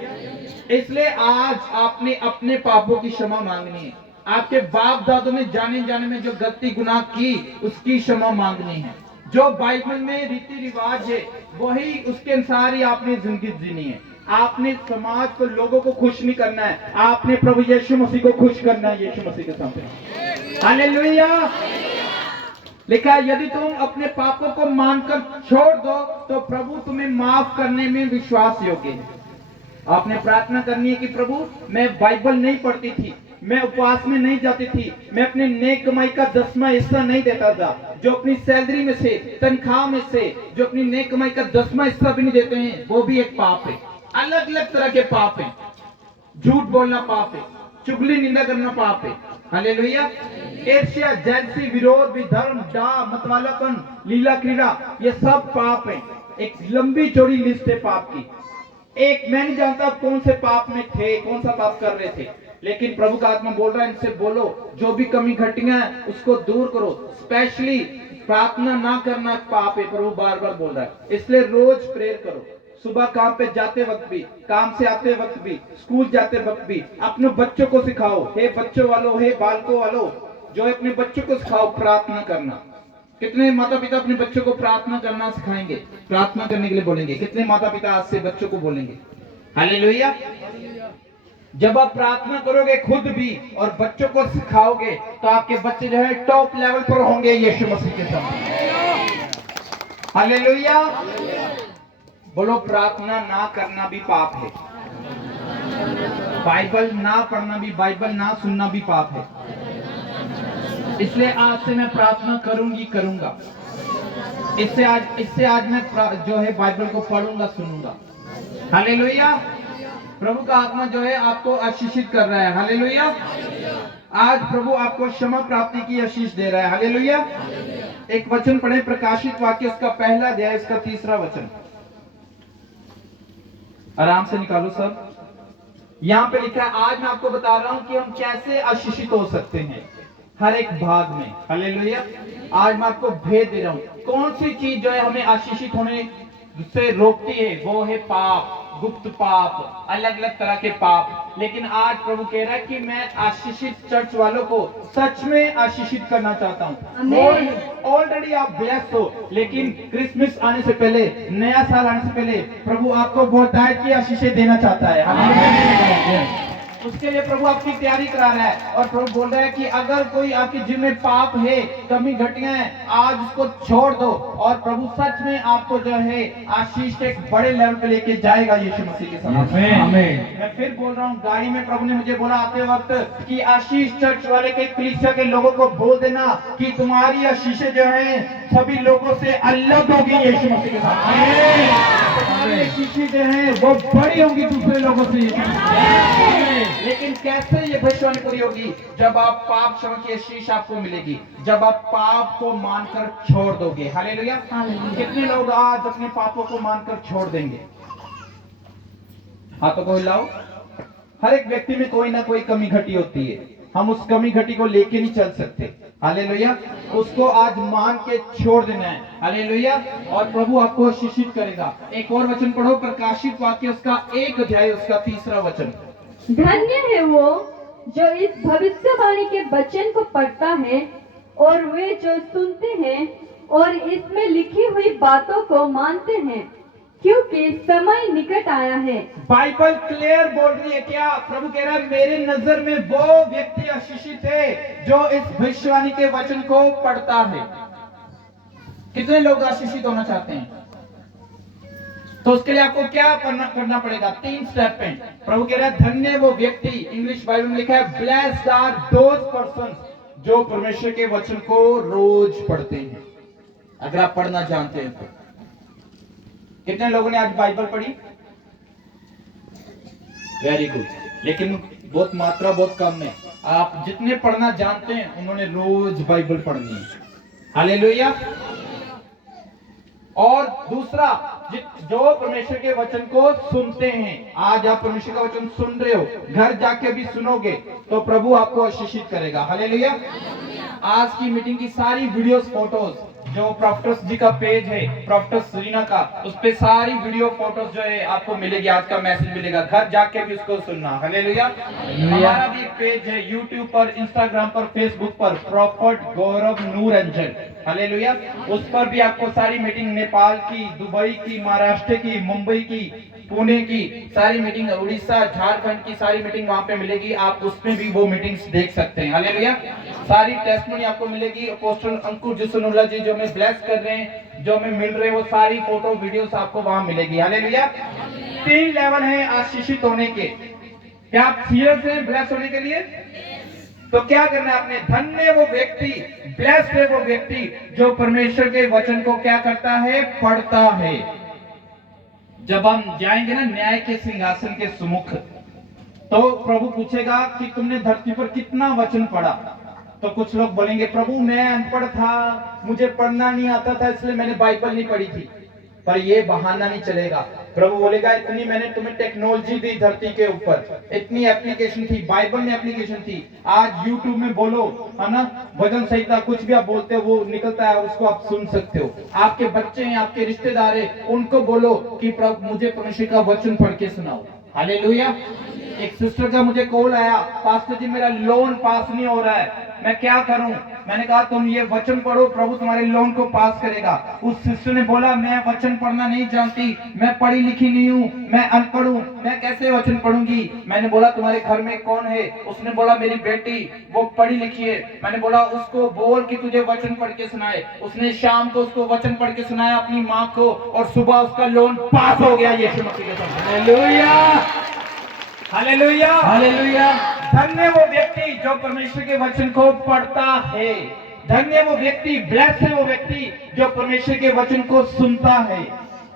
इसलिए आज आपने अपने पापों की क्षमा मांगनी है। आपके बाप दादों ने जाने जाने में जो गलती गुनाह की, उसकी क्षमा मांगनी है। जो बाइबल में रीति रिवाज है, वही उसके अनुसार ही आपने जिंदगी जीनी है। आपने समाज को, लोगों को खुश नहीं करना है, आपने प्रभु यीशु मसीह को खुश करना है, यीशु मसीह के सामने। हालेलुया। लिखा है, यदि तुम अपने पापों को मानकर छोड़ दो, तो प्रभु तुम्हें माफ करने में विश्वास योग्य है। आपने प्रार्थना करनी है कि प्रभु मैं बाइबल नहीं पढ़ती थी, मैं उपवास में नहीं जाती थी, मैं अपने नेक कमाई का 10वां हिस्सा नहीं देता था, जो अपनी सैलरी में से, तनख्वाह में से, जो अपनी नेक कमाई का 10वां हिस्सा भी नहीं देते हैं, वो भी एक पाप है। अलग अलग तरह के पाप है। झूठ बोलना पाप है, चुगली निंदा करना पाप है। हालेलुया। ईर्ष्या, जेलसी, विरोध, विधर्म, डाह, मतवालापन, लीला क्रीड़ा, ये सब पाप है। एक लंबी चौड़ी लिस्ट है पाप की। एक मैं नहीं जानता कौन से पाप में थे, कौन सा पाप कर रहे थे, लेकिन प्रभु का आत्मा बोल रहा है इनसे बोलो, जो भी कमी घटियां है उसको दूर करो। स्पेशली प्रार्थना ना करना पाप है, प्रभु बार बार बोल रहा है। इसलिए रोज प्रेयर करो, सुबह काम पे जाते वक्त भी, काम से आते वक्त भी, स्कूल जाते वक्त भी। अपने बच्चों को सिखाओ, हे बच्चों वालों, हे बालकों वालों, जो अपने बच्चों को सिखाओ प्रार्थना करना। कितने माता पिता अपने बच्चों को प्रार्थना करना सिखाएंगे, प्रार्थना करने के लिए बोलेंगे? कितने माता पिता आज से बच्चों को बोलेंगे? हालेलुया। जब आप प्रार्थना करोगे खुद भी और बच्चों को सिखाओगे तो आपके बच्चे जो है टॉप लेवल पर होंगे यीशु मसीह के साथ। हालेलुया। बोलो, प्रार्थना ना करना भी पाप है, बाइबल ना पढ़ना भी, बाइबल ना सुनना भी पाप है। इसलिए आज से मैं प्रार्थना करूंगा। इससे आज मैं जो है बाइबल को पढ़ूंगा, सुनूंगा। हालेलुया। प्रभु का आत्मा जो है आपको आशीषित कर रहा है। हालेलुया। आज प्रभु आपको क्षमा प्राप्ति की आशीष दे रहा है। हालेलुया। एक वचन पढ़े, प्रकाशित वाक्य उसका पहला अध्याय उसका 3रा वचन। आराम से निकालो सब। यहाँ पे लिखा है, आज मैं आपको बता रहा हूं कि हम कैसे आशीषित हो सकते हैं हर एक भाग में। हालेलुया। आज मैं आपको भेद दे रहा हूं, कौन सी चीज जो है हमें आशीषित होने से रोकती है, वो है पाप, गुप्त पाप, अलग अलग तरह के पाप। लेकिन आज प्रभु कह रहा है कि मैं आशीषित चर्च वालों को सच में आशीषित करना चाहता हूँ। ऑलरेडी आप ब्लेस्ड हो, लेकिन क्रिसमस आने से पहले, नया साल आने से पहले प्रभु आपको बहुत की आशीषें देना चाहता है। उसके लिए प्रभु आपकी तैयारी करा रहा है और प्रभु बोल रहा है कि अगर कोई आपके जीवन में पाप है, कमी घटियां हैं, आज उसको छोड़ दो और प्रभु सच में आपको जो है आशीष के एक बड़े लेवल पे लेके जाएगा यीशु मसीह के साथ। आमीन। मैं फिर बोल रहा हूँ, गाड़ी में प्रभु ने मुझे बोला आते वक्त कि आशीष चर्च वाले के, कलीसिया के लोगों को बोल देना कि तुम्हारी आशीषें जो है सभी लोगों से अलग होगी यीशु मसीह के साथ। तुम्हारी आशीषें जो है वो बड़ी होंगी दूसरे लोगों से। लेकिन कैसे ये भविष्यवाणी पूरी होगी? जब आप पाप क्षमा की आशीष आपको मिलेगी, जब आप पाप को मानकर छोड़ दोगे। हालेलुया। कितने लोग आज अपने पापों को मानकर छोड़ देंगे? हाथों को हिलाओ। हर एक व्यक्ति में कोई ना कोई कमी घटी होती है, हम उस कमी घटी को लेके नहीं चल सकते। हालेलुया। उसको आज मान के छोड़ देना है। हालेलुया। और प्रभु आपको आशीषित करेगा। एक और वचन पढ़ो, प्रकाशित वाक्य उसका 1 अध्याय उसका 3रा वचन। धन्य है वो जो इस भविष्यवाणी के वचन को पढ़ता है और वे जो सुनते हैं और इसमें लिखी हुई बातों को मानते हैं, क्योंकि समय निकट आया है। बाइबल क्लियर बोल रही है क्या? प्रभु कह रहा है मेरे नजर में वो व्यक्ति आशीषित है जो इस भविष्यवाणी के वचन को पढ़ता है। कितने लोग आशीषित होना चाहते हैं? तो उसके लिए आपको क्या करना पड़ेगा? 3 स्टेप है। प्रभु कह रहा है धन्य वो व्यक्ति, इंग्लिश बाइबल में लिखा है ब्लेस्ड आर दोज पर्संस जो परमेश्वर के वचन को रोज पढ़ते हैं। अगर आप पढ़ना जानते हैं तो। कितने लोगों ने आज बाइबल पढ़ी? Very good. लेकिन बहुत मात्रा बहुत कम है। आप जितने पढ़ना जानते हैं उन्होंने रोज बाइबल पढ़नी है। हालेलुया। और दूसरा, जो परमेश्वर के वचन को सुनते हैं, आज आप परमेश्वर का वचन सुन रहे हो, घर जाके भी सुनोगे तो प्रभु आपको आशीषित करेगा। हालेलुया। आज की मीटिंग की सारी वीडियोस, फोटोज जो प्रॉफिटर्स जी का पेज है, प्रॉफिटर्स सरीना का, उस पे सारी वीडियो फोटोज जो है आपको मिलेगी। आज का मैसेज मिलेगा, घर जाके भी उसको सुनना। हालेलुया। हमारा भी एक पेज है यूट्यूब पर, इंस्टाग्राम पर, फेसबुक पर, प्रॉफिट गौरव नूर अंजन। हालेलुया। उस पर भी आपको सारी मीटिंग, नेपाल की, दुबई की, महाराष्ट्र की, मुंबई की, पुणे की सारी मीटिंग, उड़ीसा, झारखंड की सारी मीटिंग वहां पे मिलेगी। आप उसमें भी वो मीटिंग्स देख सकते हैं। हालेलुया। सारी टेस्टमनी आपको मिलेगी। अपोस्टल अंकुर जसनुल्लाह जी जो हमें ब्लेस कर रहे हैं, जो हमें मिल रहे हैं, वो सारी फोटो वीडियोस आपको वहां मिलेगी। हालेलुया। 3 लेवल हैं आशीषित होने के। क्या आप सीरियस हैं ब्लेस होने के लिए? तो क्या करना है आपने? धन्य वो व्यक्ति, ब्लेस्ड है वो व्यक्ति जो परमेश्वर के वचन को क्या करता है? पढ़ता है। जब हम जाएंगे ना न्याय के सिंहासन के सुमुख, तो प्रभु पूछेगा कि तुमने धरती पर कितना वचन पढ़ा? तो कुछ लोग बोलेंगे प्रभु मैं अनपढ़ था, मुझे पढ़ना नहीं आता था, इसलिए मैंने बाइबल नहीं पढ़ी थी। पर ये बहाना नहीं चलेगा। प्रभु बोलेगा इतनी मैंने तुम्हें टेक्नोलॉजी दी धरती के ऊपर, इतनी एप्लीकेशन थी, बाइबल में एप्लीकेशन थी। आज यूट्यूब में बोलो, है ना, भजन संहिता कुछ भी आप बोलते हो वो निकलता है, उसको आप सुन सकते हो। आपके बच्चे हैं, आपके रिश्तेदार हैं, उनको बोलो कि प्रभु मुझे परमेश्वर का वचन पढ़ के सुनाओ। हालेलुया। एक सिस्टर का मुझे कॉल आया, पास्टर जी मेरा लोन पास नहीं हो रहा है, मैं क्या करूं? मैंने कहा तुम ये वचन पढ़ो, प्रभु तुम्हारे लोन को पास करेगा। उस सिस्टर ने बोला मैं वचन पढ़ना नहीं जानती, मैं पढ़ी लिखी नहीं हूँ, मैं अनपढ़ हूँ, मैं कैसे वचन पढ़ूंगी? मैंने बोला तुम्हारे घर में कौन है? उसने बोला मेरी बेटी, वो पढ़ी लिखी है। मैंने बोला उसको बोल कि तुझे वचन पढ़ के सुनाए। उसने शाम को उसको वचन पढ़ के सुनाया अपनी माँ को, और सुबह उसका लोन पास हो गया यीशु मसीह के साथ। Hallelujah, hallelujah, hallelujah. धन्य वो व्यक्ति जो परमेश्वर के वचन को पढ़ता है। धन्य वो व्यक्ति, ब्लेस है वो व्यक्ति जो परमेश्वर के वचन को सुनता है।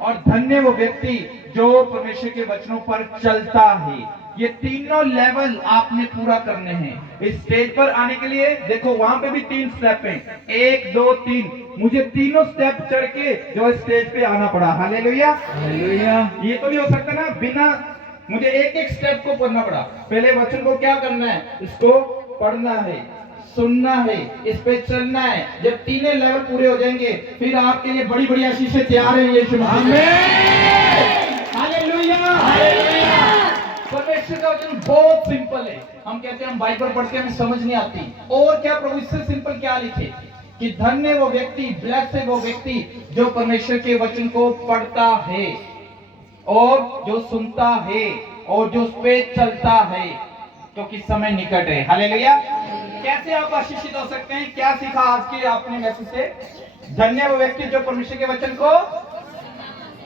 और धन्य वो व्यक्ति जो परमेश्वर के वचनों पर चलता है। ये तीनों लेवल आपने पूरा करने हैं। इस स्टेज पर आने के लिए देखो वहां पे भी 3 स्टेप हैं, 1 2 3। मुझे तीनों स्टेप चढ़ के जो स्टेज पे आना पड़ा। Hallelujah, hallelujah. ये तो नहीं हो सकता ना बिना, मुझे एक स्टेप को पढ़ना पड़ा। पहले वचन को क्या करना है? इसको पढ़ना है, सुनना है, इस पे चलना है। जब तीनों लेवल पूरे हो जाएंगे फिर आपके लिए बड़ी बड़ी आशीषें तैयार हैं यीशु मसीह में। Hallelujah, hallelujah. परमेश्वर का वचन बहुत सिंपल है। हम कहते हैं हम बाइबल पढ़ते हैं हमें समझ नहीं आती, और क्या प्रभु इससे सिंपल क्या लिखे कि धन्य वो व्यक्ति, ब्लेस्ड है वो व्यक्ति जो परमेश्वर के वचन को पढ़ता है और जो सुनता है और जो उस पे चलता है, क्योंकि समय निकट है। हालेलुया। कैसे आप आशीषित हो सकते हैं? क्या सीखा आज के आपने मैसेज से? धन्य वो व्यक्ति जो परमेश्वर के वचन को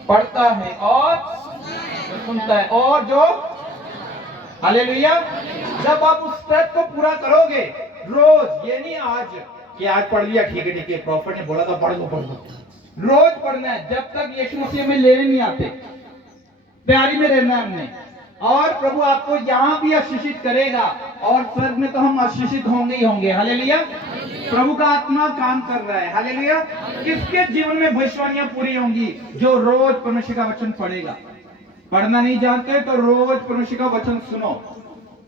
पढ़ता है और सुनता है और जो, हालेलुया। जब आप उस स्टेप को पूरा करोगे रोज, ये नहीं आज कि आज पढ़ लिया ठीक है प्रॉफिट ने बोला था पढ़ लो, रोज पढ़ना है जब तक यीशु मसीह में लेने नहीं आते। प्यारी में रहना है हमने, और प्रभु आपको यहाँ भी आशीषित करेगा और स्वर्ग में तो हम आशीषित होंगे ही होंगे। हालेलुया। प्रभु का आत्मा काम कर रहा है। हालेलुया। किसके जीवन में भविष्यवाणियां पूरी होंगी? जो रोज परमेश्वर का वचन पढ़ेगा। पढ़ना नहीं जानते तो रोज परमेश्वर का वचन सुनो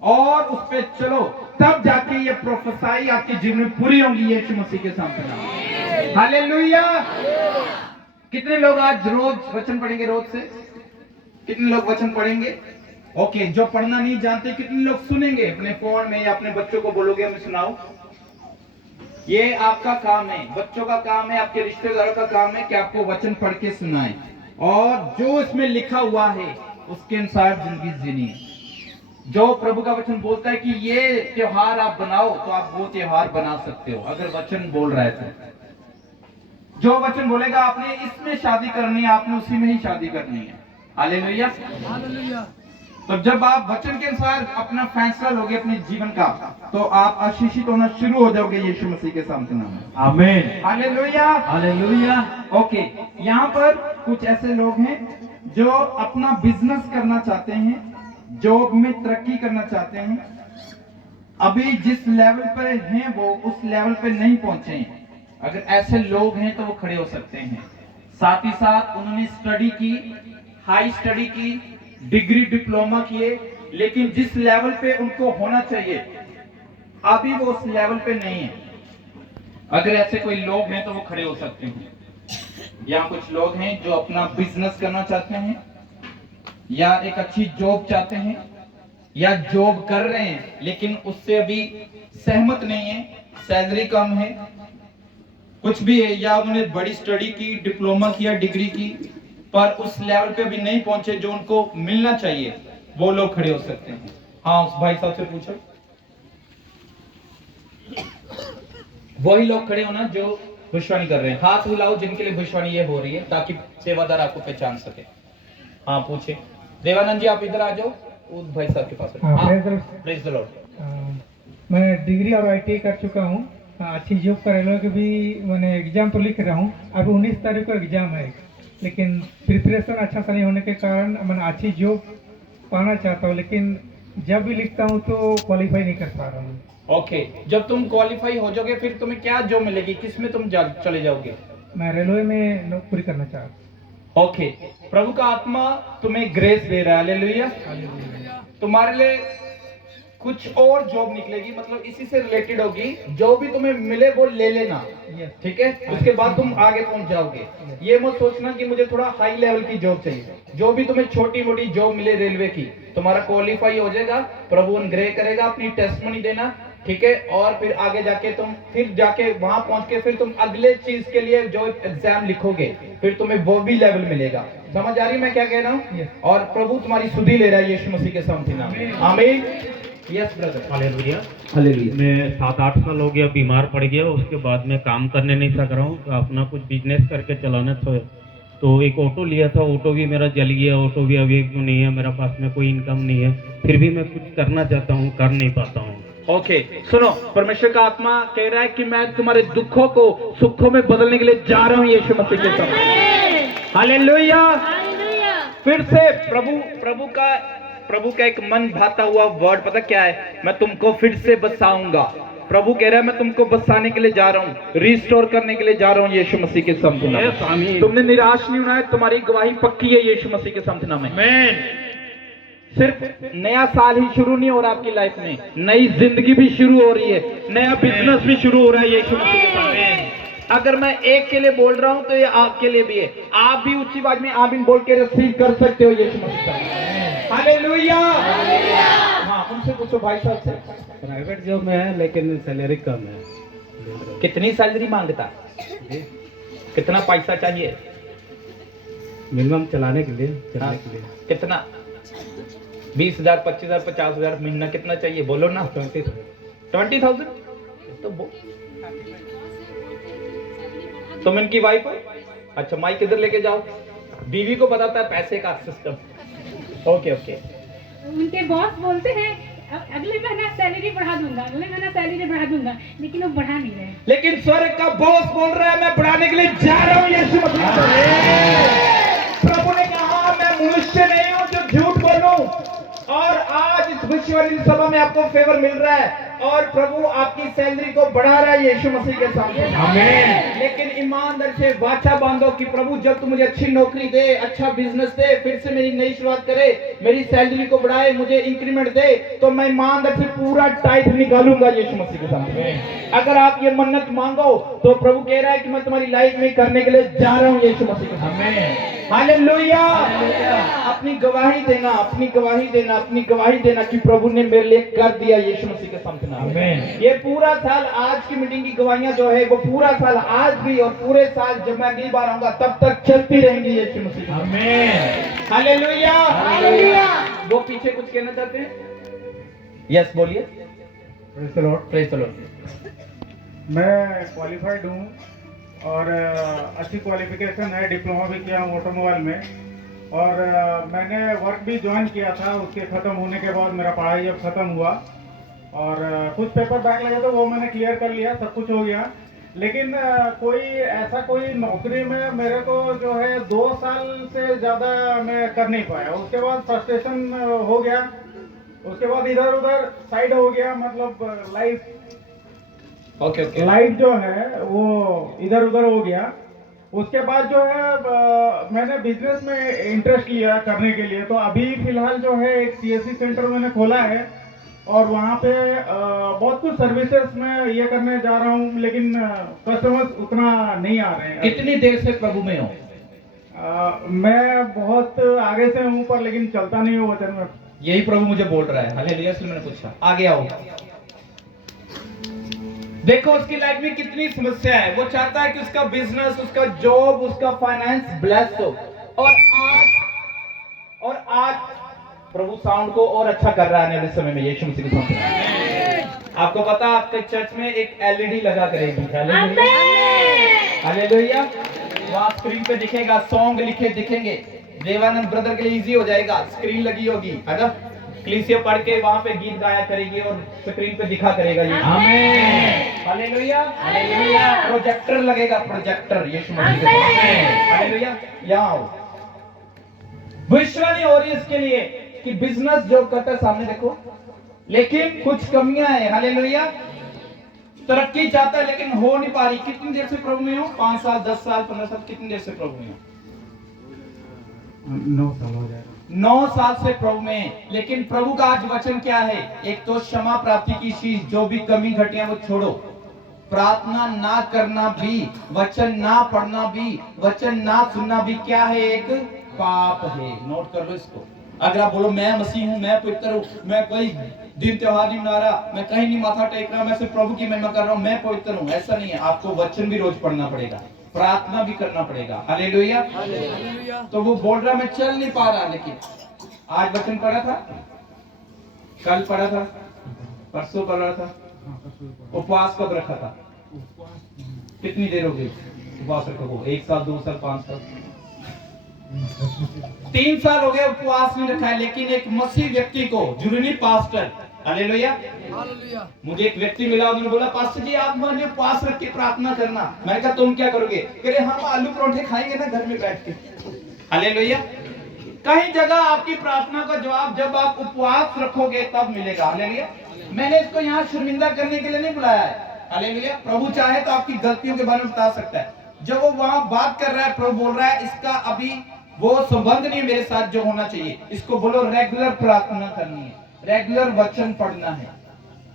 और उस पे चलो, तब जाके ये प्रोफेसाई आपके जीवन में पूरी होंगी यीशु मसीह के सामने। हालेलुया। कितने लोग आज रोज वचन पढ़ेंगे? रोज से कितने लोग वचन पढ़ेंगे? ओके। जो पढ़ना नहीं जानते कितने लोग सुनेंगे? अपने फोन में या अपने बच्चों को बोलोगे हमें सुनाओ। ये आपका काम है, बच्चों का काम है, आपके रिश्तेदारों का काम है कि आपको वचन पढ़ के सुनाएं और जो इसमें लिखा हुआ है उसके अनुसार जिंदगी जीनी है। जो प्रभु का वचन बोलता है कि ये त्योहार आप बनाओ, तो आप वो त्योहार बना सकते हो अगर वचन बोल रहा है तो। जो वचन बोलेगा आपने इसमें शादी करनी है, आपने उसी में ही शादी करनी है। Hallelujah, hallelujah. तो जब आप वचन के अनुसार अपना फैसला लोगे अपने जीवन का, तो आप आशीषित होना शुरू हो जाओगे यीशु मसीह के सामने नाम में। आमीन। Hallelujah, hallelujah. ओके। यहाँ पर कुछ ऐसे लोग हैं जो अपना बिजनेस करना चाहते हैं, जॉब में तरक्की करना चाहते हैं, अभी जिस लेवल पर हैं वो उस लेवल पे नहीं पहुंचे हैं। अगर ऐसे लोग हैं तो वो खड़े हो सकते हैं। साथ ही साथ उन्होंने स्टडी की, हाई स्टडी की, डिग्री डिप्लोमा किए, लेकिन जिस लेवल पे उनको होना चाहिए अभी वो उस लेवल पे नहीं है। अगर ऐसे कोई लोग हैं तो वो खड़े हो सकते हैं। यहाँ कुछ लोग हैं जो अपना बिजनेस करना चाहते हैं या एक अच्छी जॉब चाहते हैं या जॉब कर रहे हैं लेकिन उससे अभी सहमत नहीं है, सैलरी कम है, कुछ भी है, या उन्होंने बड़ी स्टडी की, डिप्लोमा किया, डिग्री की, पर उस लेवल पे भी नहीं पहुंचे जो उनको मिलना चाहिए, वो लोग खड़े हो सकते हैं। हाँ, उस भाई साहब से पूछो। वही लोग खड़े हो ना जो भविष्यवाणी कर रहे हैं। हाथ हिलाओ जिनके लिए भविष्यवाणी ये हो रही है ताकि सेवादार आपको पहचान सके। हाँ पूछे। देवानंद जी आप इधर आ जाओ, उस भाई साहब के पास। Praise the Lord. मैं डिग्री और आईटी कर चुका हूँ। अच्छी जॉब का रेलवे के भी मैंने एग्जाम तो लिख रहा हूँ। अभी 19 तारीख को एग्जाम है, लेकिन प्रिपरेशन अच्छा सा नहीं होने के कारण मैंने अच्छी जॉब पाना चाहता हूँ, लेकिन जब भी लिखता हूँ तो क्वालिफाई नहीं कर पा रहा हूँ। ओके, जब तुम क्वालिफाई हो जाओगे फिर तुम्हें क्या जॉब मिलेगी, किस में तुम चले जाओगे? मैं रेलवे में नौकरी करना चाहता हूँ। ओके, प्रभु का आत्मा तुम्हें ग्रेस दे रहा है। हालेलुया। तुम्हारे लिए कुछ और जॉब निकलेगी, मतलब इसी से रिलेटेड होगी। जो भी तुम्हें मिले वो ले लेना, ठीक है? उसके बाद तुम आगे पहुंच जाओगे। ये मत सोचना कि मुझे थोड़ा हाई लेवल की जॉब चाहिए। जो भी तुम्हें छोटी मोटी जॉब मिले रेलवे की, तुम्हारा क्वालिफाई हो जाएगा, प्रभु ग्रे करेगा, अपनी टेस्टमनी देना, ठीक है? और फिर आगे जाके तुम फिर जाके वहां पहुंच के फिर तुम अगले चीज के लिए जो एग्जाम लिखोगे, फिर तुम्हें वो भी लेवल मिलेगा। समझ आ रही मैं क्या कह रहा हूँ? और प्रभु तुम्हारी सुधि ले रहा है यीशु मसीह के सामर्थ्य नाम में। आमीन। Yes brother. हालेलुया। हालेलुया। मैं 7-8 साल हो गया बीमार पड़ गया, उसके बाद मैं काम करने नहीं सक रहा हूँ। अपना कुछ बिजनेस करके चलाना तो एक ऑटो लिया था, ऑटो भी मेरा जल गया, ऑटो भी अभी नहीं है, मेरा पास में कोई इनकम नहीं है। फिर भी मैं कुछ करना चाहता हूँ, कर नहीं पाता हूँ। ओके, सुनो, परमेश्वर का आत्मा कह रहा है कि मैं तुम्हारे दुखों को सुखों में बदलने के लिए जा रहा हूँ यीशु मसीह के साथ। हालेलुया। फिर से प्रभु का एक मन भाता हुआ वर्ड पता क्या है? मैं तुमको फिर से बसाऊंगा। प्रभु कह रहा है मैं तुमको बसाने के लिए जा रहा हूँ, रिस्टोर करने के लिए जा रहा हूँ यीशु मसीह के सामर्थ्य नाम में। तुमने निराश नहीं होना है, तुम्हारी गवाही पक्की है यीशु मसीह के सामर्थ्य नाम में। सिर्फ नया साल ही शुरू नहीं हो रहा आपकी लाइफ में, नई जिंदगी भी शुरू हो रही है, नया बिजनेस भी शुरू हो रहा है यीशु मसीह के सामने। अगर मैं एक के लिए बोल रहा हूं तो ये आपके लिए भी है। आप भी ऊंची आवाज में आमीन बोल के रिसीव कर सकते हो यीशु मसीह का। हालेलुया। हाँ, उनसे पूछो भाई साहब से। प्राइवेट जॉब में है लेकिन सैलरी कम है। कितनी सैलरी मांगता? कितना पैसा चाहिए मिनिमम चलाने के लिए कितना? 20,000, 25,000, 50,000 महीना कितना चाहिए बोलो ना? 20,000। तुम इनकी वाइफ हो? अच्छा, माइक इधर लेके जाओ। बीवी को बताता है पैसे का सिस्टम। ओके। उनके बॉस बोलते हैं अगले महीना सैलरी बढ़ा दूंगा, अगले महीना सैलरी बढ़ा दूंगा, लेकिन वो बढ़ा नहीं रहे। लेकिन स्वर्ग का बॉस बोल रहा है मैं बढ़ाने के लिए जा रहा हूँ यीशु मसीह। प्रभु ने कहा मैं मनुष्य नहीं हूँ जो झूठ बोलूं। और आज इस विश्ववाणी सभा में आपको फेवर मिल रहा है और प्रभु आपकी सैलरी को बढ़ा रहा है यीशु मसीह के सामने। आमीन। लेकिन ईमानदार से वाचा बांधो कि प्रभु जब तू मुझे अच्छी नौकरी दे, अच्छा बिजनेस दे, फिर से मेरी नई शुरुआत करे, मेरी सैलरी को बढ़ाए, मुझे इंक्रीमेंट दे, तो मैं ईमानदार से पूरा टाइप निकालूंगा यीशु मसीह के सामने। अगर आप ये मन्नत मांगो तो प्रभु कह रहा है कि मैं तुम्हारी लाइफ में करने के लिए जा रहा हूँ यीशु मसीह के सामने। हालेलुया। अपनी गवाही देना, अपनी गवाही देना, अपनी गवाही देना कि प्रभु ने मेरे लिए कर दिया यीशु मसीह के सामने। ये पूरा साल आज की मीटिंग की गवाहियां जो है वो पूरा साल आज भी और पूरे साल जब मैं अगली बार आऊंगा तब तक चलती रहेंगी यीशु मसीह। आमीन। हालेलुया। वो पीछे कुछ कहना चाहते हैं? यस बोलिए। Praise the Lord. Praise the Lord. मैं क्वालिफाइड हूँ और अच्छी क्वालिफिकेशन है, डिप्लोमा भी किया हूँ ऑटोमोबाइल में और मैंने वर्क भी ज्वाइन किया था। उसके ख़त्म होने के बाद मेरा पढ़ाई अब ख़त्म हुआ और कुछ पेपर बैक लगे तो वो मैंने क्लियर कर लिया, सब कुछ हो गया। लेकिन कोई नौकरी में मेरे को जो है 2 साल से ज़्यादा मैं कर नहीं पाया। उसके बाद फ्रस्ट्रेशन हो गया, उसके बाद इधर उधर साइड हो गया, मतलब लाइफ जो है वो इधर उधर हो गया। उसके बाद जो है मैंने बिजनेस में इंटरेस्ट लिया करने के लिए, तो अभी फिलहाल जो है एक CSC सेंटर मैंने खोला है और वहाँ पे बहुत कुछ सर्विसेज में ये करने जा रहा हूँ, लेकिन कस्टमर्स उतना नहीं आ रहे हैं। कितनी देर से प्रभु में हो? मैं बहुत आगे से हूँ पर लेकिन चलता नहीं हूँ वचन में। यही प्रभु मुझे बोल रहा है। हालेलुया। इसलिए मैंने पूछा। आगे आओ। देखो उसकी लाइफ में कितनी समस्या है। वो चाहता है कि उसका बिजनेस, उसका जॉब, उसका फाइनेंस ब्लेस हो और आज प्रभु साउंड को और अच्छा कर रहा है आने समय में यीशु मसीह के सामने। आपको पता है आपके चर्च में एक LED लगा करेगी। हालेलुया। वहां स्क्रीन पे दिखेगा, सॉन्ग लिखे दिखेंगे, देवानंद ब्रदर के लिए इजी हो जाएगा, स्क्रीन लगी होगी, है ना? क्लीसिया पढ़ के वहां पे गीत गाया करेगी और स्क्रीन पे दिखा करेगा ये। आमीन। Hallelujah, hallelujah. प्रोजेक्टर लगेगा, प्रोजेक्टर, यीशु मसीह के सामने। हालेलुया। यहाँ आओ। विश्वास नहीं हो रही इसके लिए कि बिजनेस जो करता है, सामने देखो, लेकिन कुछ कमियां है। हालेलुया। तरक्की चाहता है लेकिन हो नहीं पा रही। कितनी देर से प्रभु में हो? 5 साल, 10 साल, 15 साल, कितनी देर से प्रभु में हो? 9 साल हो जाएगा। 9 साल से प्रभु में। लेकिन प्रभु का आज वचन क्या है? एक तो क्षमा प्राप्ति की चीज, जो भी कमी घटिया वो छोड़ो। प्रार्थना ना करना भी, वचन ना पढ़ना भी, वचन ना सुनना भी क्या है? एक पाप है। नोट कर लो इसको। अगर आप बोलो मैं मसीह हूं, मैं पवित्र हूं, मैं कोई दिन त्योहार नहीं मना रहा, मैं कहीं नहीं माथा टेक रहा, मैं सिर्फ प्रभु की महिमा कर रहा हूं, मैं पवित्र हूं, ऐसा नहीं है। आपको वचन भी रोज पढ़ना पड़ेगा, प्रार्थना भी करना पड़ेगा। हालेलुया। तो वो बोल रहा मैं चल नहीं पा रहा, लेकिन आज वचन पढ़ा था, कल पढ़ा था, परसों पढ़ा था। उपवास कब रखा था? कितनी देर हो गई उपवास रखो? 1 साल, 2 साल, 5 साल, 3 साल हो गए उपवास नहीं रखा है। लेकिन एक मसीह व्यक्ति को, जुर्नी पास्टर, हालेलुया, मुझे एक व्यक्ति मिला, उन्होंने बोला पास्टर जी आप मुझे उपवास रख के प्रार्थना करना। मैंने कहा तुम क्या करोगे? कह रहे हम आलू परोठे खाएंगे ना घर में बैठ के। हालेलुया। कई जगह आपकी प्रार्थना का जवाब जब आप उपवास रखोगे तब मिलेगा। हालेलुया। मैंने इसको यहाँ शर्मिंदा करने के लिए नहीं बुलाया है। हालेलुया। प्रभु चाहे तो आपकी गलतियों के बारे में बता सकता है। जब वो वहां बात कर रहा है, प्रभु बोल रहा है इसका अभी वो संबंध नहीं है मेरे साथ जो होना चाहिए। इसको बोलो रेगुलर प्रार्थना करनी है, रेगुलर वचन पढ़ना है।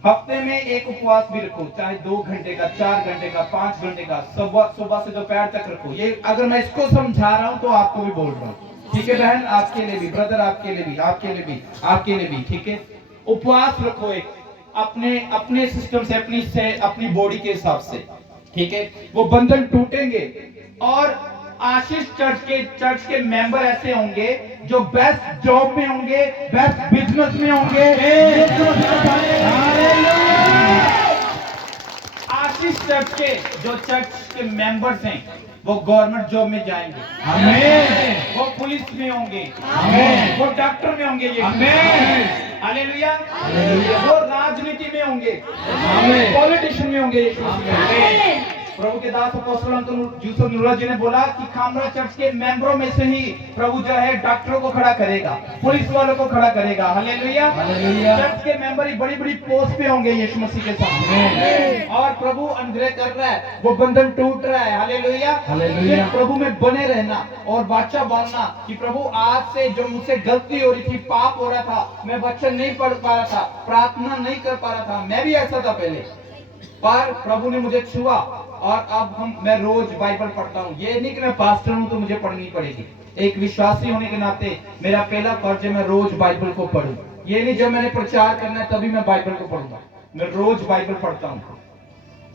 हफ्ते में एक उपवास भी रखो, चाहे 2 घंटे का, 4 घंटे का, 5 घंटे का, सुबह से दोपहर तक रखो। ये अगर मैं इसको समझा रहा हूं तो आपको भी बोल रहा हूँ, ठीक है बहन? आपके लिए भी, ब्रदर आपके लिए भी, आपके लिए भी, आपके लिए भी, ठीक है? उपवास रखो एक अपने सिस्टम से, अपनी बॉडी के हिसाब से, ठीक है? वो बंधन टूटेंगे। और आशीष चर्च के मेंबर ऐसे होंगे जो बेस्ट जॉब में होंगे, बेस्ट बिजनेस में होंगे। आशीष चर्च के मेंबर्स हैं, वो गवर्नमेंट जॉब में जाएंगे। आमीन। वो पुलिस में होंगे। आमीन। वो डॉक्टर में होंगे। ये आमीन। हालेलुया। वो राजनीति में होंगे। आमीन। पॉलिटिशियन में होंगे। आमीन। प्रभु के दास अपोस्तल यूसुफ नूरा जी ने बोला कि खामरा चर्च के मेंबरों में से ही प्रभु जो है डॉक्टरों को खड़ा करेगा, पुलिस वालों को खड़ा करेगा। हालेलुया। चर्च के मेंबर ही बड़ी बड़ी पोस्ट पे होंगे यीशु मसीह के सामने। और प्रभु अनुग्रह कर रहा है, वो बंधन टूट रहा है। हालेलुया। प्रभु में बने रहना और वाचा बांधना कि प्रभु आज से जो मुझसे गलती हो रही थी, पाप हो रहा था, मैं वचन नहीं पढ़ पा रहा था, प्रार्थना नहीं कर पा रहा था, मैं भी ऐसा था पहले, पर प्रभु ने मुझे छुआ और अब मैं रोज बाइबल पढ़ता हूँ। ये नहीं कि मैं पास्टर हूँ तो मुझे पढ़नी पड़ेगी। एक विश्वासी होने के नाते मेरा पहला फर्ज है मैं रोज बाइबल को पढूं। ये नहीं जब मैंने प्रचार करना है तभी मैं बाइबल को पढ़ूंगा, मैं रोज बाइबल पढ़ता हूँ।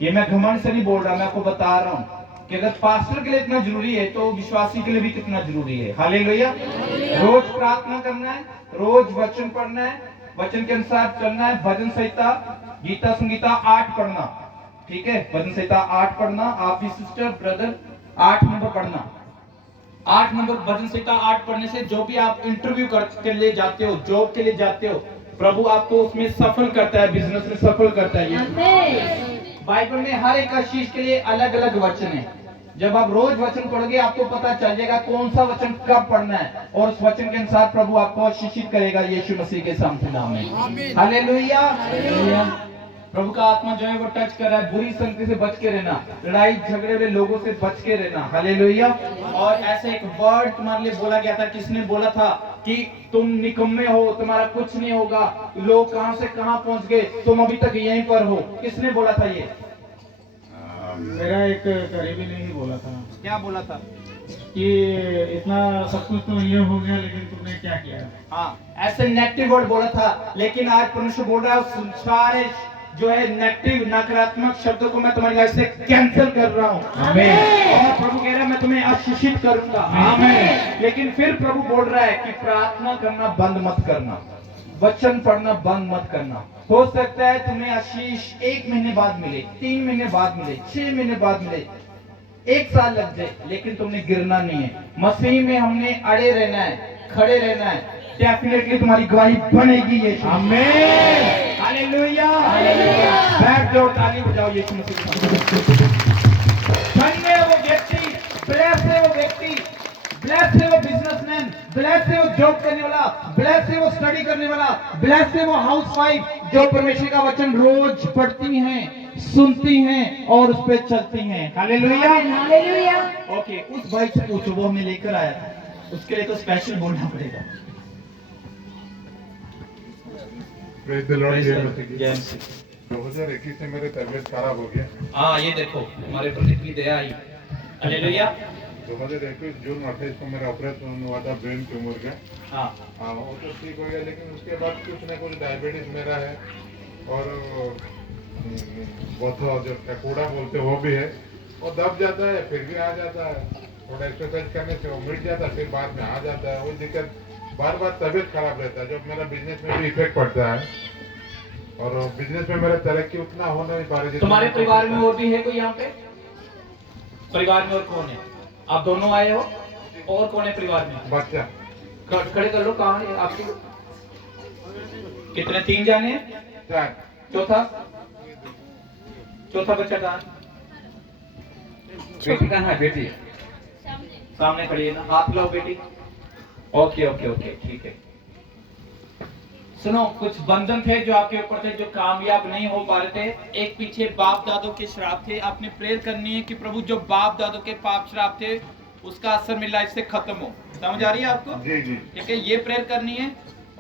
ये मैं घमंड से नहीं बोल रहा, मैं आपको बता रहा हूँ कि अगर पास्टर के लिए इतना जरूरी है तो विश्वासी के लिए भी कितना जरूरी है। हालेलुया। रोज प्रार्थना करना है, रोज वचन पढ़ना है, वचन के अनुसार चलना है। भजन संहिता, गीता संगीता 8 पढ़ना, ठीक है? भजन संहिता 8 पढ़ना। आप भी सिस्टर ब्रदर 8 नंबर पढ़ना। 8 नंबर भजन संहिता 8 पढ़ने से जो भी आप इंटरव्यू के लिए जाते हो, जॉब के लिए जाते हो, प्रभु आपको उसमें सफल करता है, बिजनेस में सफल करता है। बाइबल में हर एक आशीष के लिए अलग अलग वचन है। जब आप रोज वचन पढ़ोगे आपको पता चल जाएगा कौन सा वचन कब पढ़ना है, और उस वचन के अनुसार प्रभु आपको आशीषित करेगा यीशु मसीह के सामर्थ्य नाम में। हालेलुया। प्रभु का आत्मा जो है वो टच कर रहा है। बुरी संगति से बच के रहना, लड़ाई झगड़े वाले लोगों से बच के रहना। हालेलुया। और ऐसे एक वर्ड तुम्हारे लिए बोला गया था, किसने बोला था कि तुम निकम्मे हो, तुम्हारा कुछ नहीं होगा, लोग कहां से कहां पहुंच गए, तुम अभी तक यहीं पर हो। किसने बोला था ये? मेरा एक करीबी ने ही बोला था। क्या बोला था? कि इतना सब कुछ तो ये हो गया लेकिन तुमने क्या किया? हाँ, ऐसे नेगेटिव वर्ड बोला था। लेकिन आज परमेश्वर बोल रहा है सारे जो है नेगेटिव नकारात्मक शब्दों को मैं तुम्हारी लाइफ से कैंसिल कर रहा हूँ। आमीन। और प्रभु कह रहा है मैं तुम्हें आशीषित करूंगा। आमीन। लेकिन फिर प्रभु बोल रहा है कि प्रार्थना करना बंद मत करना, वचन पढ़ना बंद मत करना। हो सकता है तुम्हें आशीष 1 महीने बाद मिले, 3 महीने बाद मिले, 6 महीने बाद मिले, 1 साल लग जाए, लेकिन तुमने गिरना नहीं है। मसीह में हमने अड़े रहना है, खड़े रहना है। डेफिनेटली तुम्हारी गवाही बनेगी यीशु। आमीन, हालेलुया, हालेलुया। बैठ जाओ, ताली बजाओ यीशु मसीह। धन्य है वो व्यक्ति, ब्लेस है वो व्यक्ति, ब्लेस है वो बिजनेसमैन, ब्लेस है वो जॉब करने वाला, ब्लेस है वो स्टडी करने वाला, ब्लेस है वो हाउसवाइफ जो परमेश्वर का वचन रोज पढ़ती हैं, सुनती हैं और उस पे चलती हैं। Hallelujah, hallelujah. ओके, उस भाई से पूछो, वो हमें लेकर आया था, उसके लिए तो स्पेशल बोलना पड़ेगा। Praise the Lord, जय मसीह की। जय मसीह। 2021 से मेरी तबीयत खराब हो गया। हाँ, ये देखो हमारे पर कितनी दया आई। हालेलुया। 2021 जून 28 को मेरा ऑपरेशन हुआ था ब्रेन ट्यूमर का। हाँ, वो तो ठीक हो गया, लेकिन उसके बाद कुछ ना कुछ डायबिटीज मेरा है और बहुत जो टकोड़ा बोलते वो भी है, वो दब जाता है फिर भी आ जाता है, थोड़ा एक्सरसाइज करने से वो मिट जाता है फिर बाद में आ जाता है। वही दिक्कत, बार बार तबीयत खराब रहता है, जब मेरा बिजनेस में भी इफेक्ट पड़ता है और बिजनेस में मेरा तरक्की उतना हो नहीं पा रही। तुम्हारे परिवार में और भी है कोई यहाँ पे? परिवार में और कौन है? आप दोनों आए हो, और कौन है परिवार में? बच्चा खड़े कर लो, कहाँ है आपके? कितने? 3 जाने हैं? 4 चौथा बच्चा कहाँ है? बेटी कहाँ है? बेटी सामने खड़ी है ना, हाथ लो बेटी। ओके ओके ओके, ठीक है। सुनो, कुछ बंधन थे जो आपके ऊपर थे, जो कामयाब नहीं हो पा रहे थे। एक पीछे बाप दादों के श्राप थे। आपने प्रेयर करनी है कि प्रभु जो बाप दादों के पाप श्राप थे उसका असर मेरी लाइफ से खत्म हो। समझ आ रही है आपको? जी जी। ठीक है, ये प्रेयर करनी है।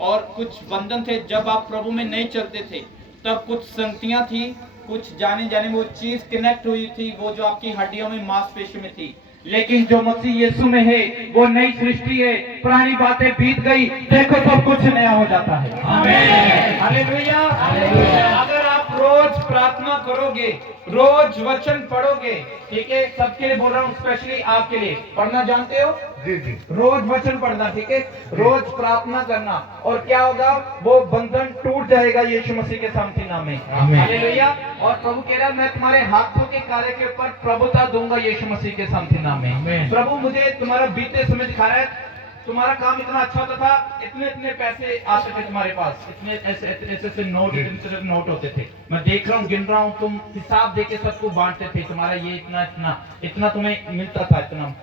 और कुछ बंधन थे, जब आप प्रभु में नहीं चलते थे तब कुछ संगतियां थी, कुछ जाने जाने में वो चीज कनेक्ट हुई थी, वो जो आपकी हड्डियों में मांसपेशियों में थी। लेकिन जो मसीह यीशु में है वो नई सृष्टि है, पुरानी बातें बीत गई, देखो सब कुछ नया हो जाता है। आमीन, हालेलुया, हालेलुया। अगर आप रोज प्रार्थना करोगे, रोज वचन पढ़ोगे, ठीक है, सबके लिए बोल रहा हूँ, स्पेशली आपके लिए। पढ़ना जानते हो? जी जी। रोज वचन पढ़ना, ठीक है, रोज प्रार्थना करना, और क्या होगा? वो बंधन टूट जाएगा यीशु मसीह के सामर्थ्य नाम में। हालेलुया। और प्रभु कह रहा है, मैं तुम्हारे हाथों के कार्य के ऊपर प्रभुता दूंगा यीशु मसीह के सामर्थ्य नाम में। प्रभु मुझे तुम्हारा बीते समय दिखा रहा है, तुम्हारा काम इतना अच्छा होता था, इतने इतने पैसे आते थे तुम्हारे पास, इतने ऐसे नोट, इतने नोट होते थे। मैं देख रहा हूँ, गिन रहा हूँ, तुम हिसाब देके सबको बांटते थे, तुम्हारा ये इतना इतना इतना तुम्हें मिलता था, इतना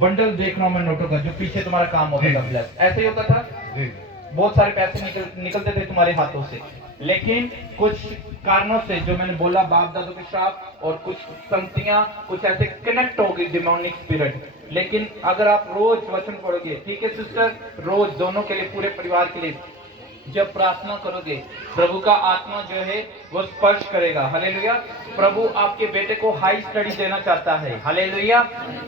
बंडल देख रहा हूँ मैं नोटों का, जो पीछे तुम्हारा काम होता था, ब्लेस ऐसे ही होता था। जी। बहुत सारे पैसे निकलते थे तुम्हारे हाथों से, लेकिन कुछ कारणों से, जो मैंने बोला, बाप दादों के श्राप और कुछ संगतियां, कुछ ऐसे कनेक्ट हो गई, डिमोनिक स्पिरिट। लेकिन अगर आप रोज वचन पढ़ोगे, ठीक है सिस्टर, रोज, दोनों के लिए, पूरे परिवार के लिए जब प्रार्थना करोगे, प्रभु का आत्मा जो है वो स्पर्श करेगा। हालेलुया। प्रभु आपके बेटे को हाई स्टडी देना चाहता है। हालेलुया।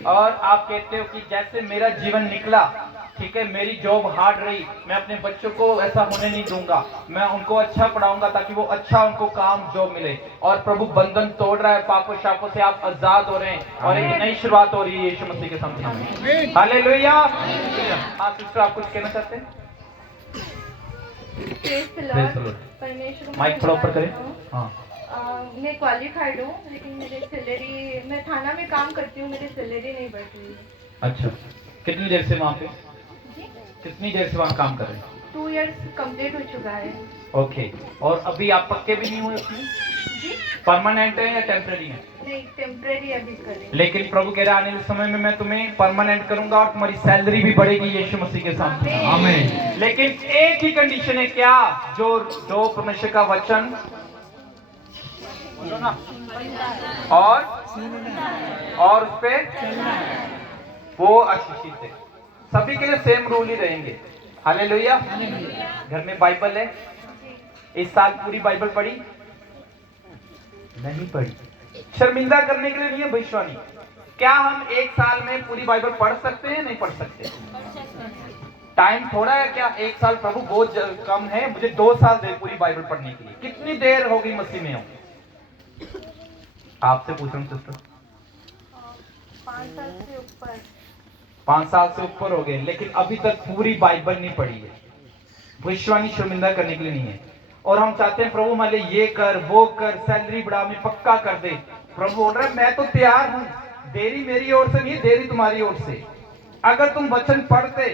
और आप कहते हो कि जैसे मेरा जीवन निकला, ठीक है, मेरी जॉब हार्ड रही, मैं अपने बच्चों को ऐसा होने नहीं दूंगा, मैं उनको अच्छा पढ़ाऊंगा ताकि वो अच्छा उनको काम जॉब मिले। और प्रभु बंधन तोड़ रहा है, पापों शापों से आप आजाद हो रहे हैं और एक नई शुरुआत हो रही है यीशु मसीह के सामने। हालेलुया। हाँ सिस्टर, आप कुछ कहना चाहते हैं? Praise the Praise the Lord। Lord। परमेश्वर को माइक थोड़ा ऊपर करें। हाँ, मैं क्वालिफाइड हूँ, लेकिन मेरी सैलरी, मैं थाना में काम करती हूँ, मेरी सैलरी नहीं बढ़ रही है। अच्छा, कितनी देर से वहाँ पे, जी, कितनी देर से वहाँ काम कर रहे हैं? 2 years कंप्लीट हो चुका है। ओके। और अभी आप पक्के भी नहीं हुए उसमें? जी, परमानेंट है या टेम्परेरी है? नहीं, टेम्परेरी अभी कर रही हूँ। लेकिन प्रभु कह रहा है, आने वाले समय में मैं तुम्हें परमानेंट करूंगा और तुम्हारी सैलरी भी बढ़ेगी यीशु मसीह के सामने। आमीन। लेकिन एक ही कंडीशन है, क्या? जो परमेश्वर का वचन बोलो ना, और उस पे वो आशीषित है। सभी के लिए सेम रूल ही रहेंगे। हालेलुया। घर में बाइबल है? इस साल पूरी बाइबल पढ़ी? नहीं पढ़ी। शर्मिंदा करने के लिए नहीं है भविष्यवाणी। क्या हम 1 साल में पूरी बाइबल पढ़ सकते हैं? नहीं पढ़ सकते। टाइम थोड़ा है क्या? 1 साल प्रभु बहुत कम है, मुझे 2 साल दे पूरी बाइबल पढ़ने के लिए। कितनी देर हो गई मसीह में हूँ? आपसे पूछ रहा हूँ सिस्टर। 5 साल से ऊपर। 5 साल से ऊपर हो गए, लेकिन अभी तक पूरी बाइबल नहीं पढ़ी है। भविष्यवाणी शर्मिंदा करने के लिए नहीं है। और हम चाहते हैं प्रभु हमारे ये कर, वो कर, सैलरी बढ़ा, में पक्का कर दे। प्रभु बोल रहा है, मैं तो तैयार हूँ, देरी मेरी ओर से नहीं, देरी तुम्हारी ओर से। अगर तुम वचन पढ़ते,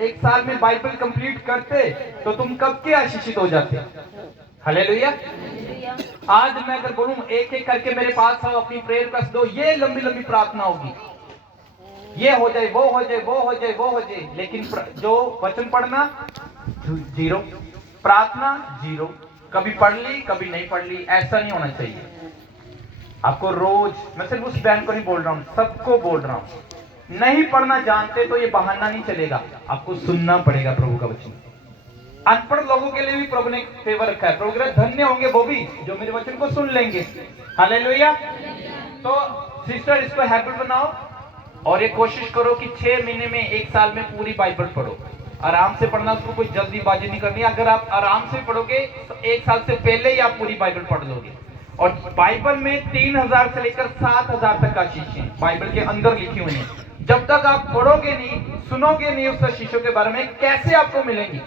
एक साल में बाइबल कंप्लीट करते, तो तुम कब के आशीषित हो जाते। हालेलुया। आज मैं अगर बोलूं एक एक करके मेरे पास आओ, अपनी प्रेयर कर दो, ये लंबी लंबी प्रार्थना होगी, ये हो जाए, वो हो जाए, वो हो जाए, वो हो जाए, लेकिन जो वचन पढ़ना जीरो, प्रार्थना जीरो, कभी पढ़ ली कभी नहीं पढ़ ली, ऐसा नहीं होना चाहिए। आपको रोज, मैं सिर्फ उस बहन को नहीं बोल रहा हूं, सबको बोल रहा हूं, नहीं पढ़ना जानते तो ये बहाना नहीं चलेगा, आपको सुनना पड़ेगा प्रभु का वचन। अनपढ़ लोगों के लिए भी प्रभु ने फेवर रखा है, प्रभु कहते धन्य होंगे वो भी जो मेरे वचन को सुन लेंगे। हालेलुया। तो सिस्टर इसको हैबिट बनाओ और ये कोशिश करो कि 6 महीने में, 1 साल में पूरी बाइबल पढ़ो। आराम से पढ़ना, उसको कोई जल्दीबाजी नहीं करनी। अगर आप आराम से पढ़ोगे तो 1 साल से पहले ही आप पूरी बाइबल पढ़ लोगे। और बाइबल में 3000 से लेकर 7000 तक आशीषें बाइबल के अंदर लिखी हुई हैं। जब तक आप पढ़ोगे नहीं, सुनोगे नहीं उस आशीषों के बारे में, कैसे आपको मिलेंगी।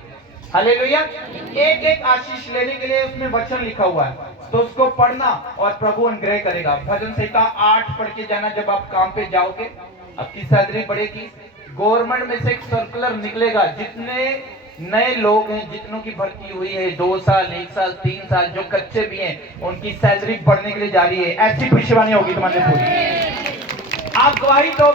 हालेलुया। एक एक आशीष लेने के लिए उसमें वचन लिखा हुआ है, तो उसको पढ़ना और प्रभु अनुग्रह करेगा। भजन संहिता 8 पढ़ के जाना, जब आप काम पे जाओगे आपकी सैलरी बढ़ेगी। गवर्नमेंट में से एक सर्कुलर निकलेगा, जितने नए लोग हैं, जितनों की भर्ती हुई है 2 साल, 1 साल, 3 साल, जो कच्चे भी हैं, उनकी सैलरी बढ़ने के लिए जा रही है। ऐसी भविष्यवाणी होगी तुम्हारे पूरी, आप गवाही दो।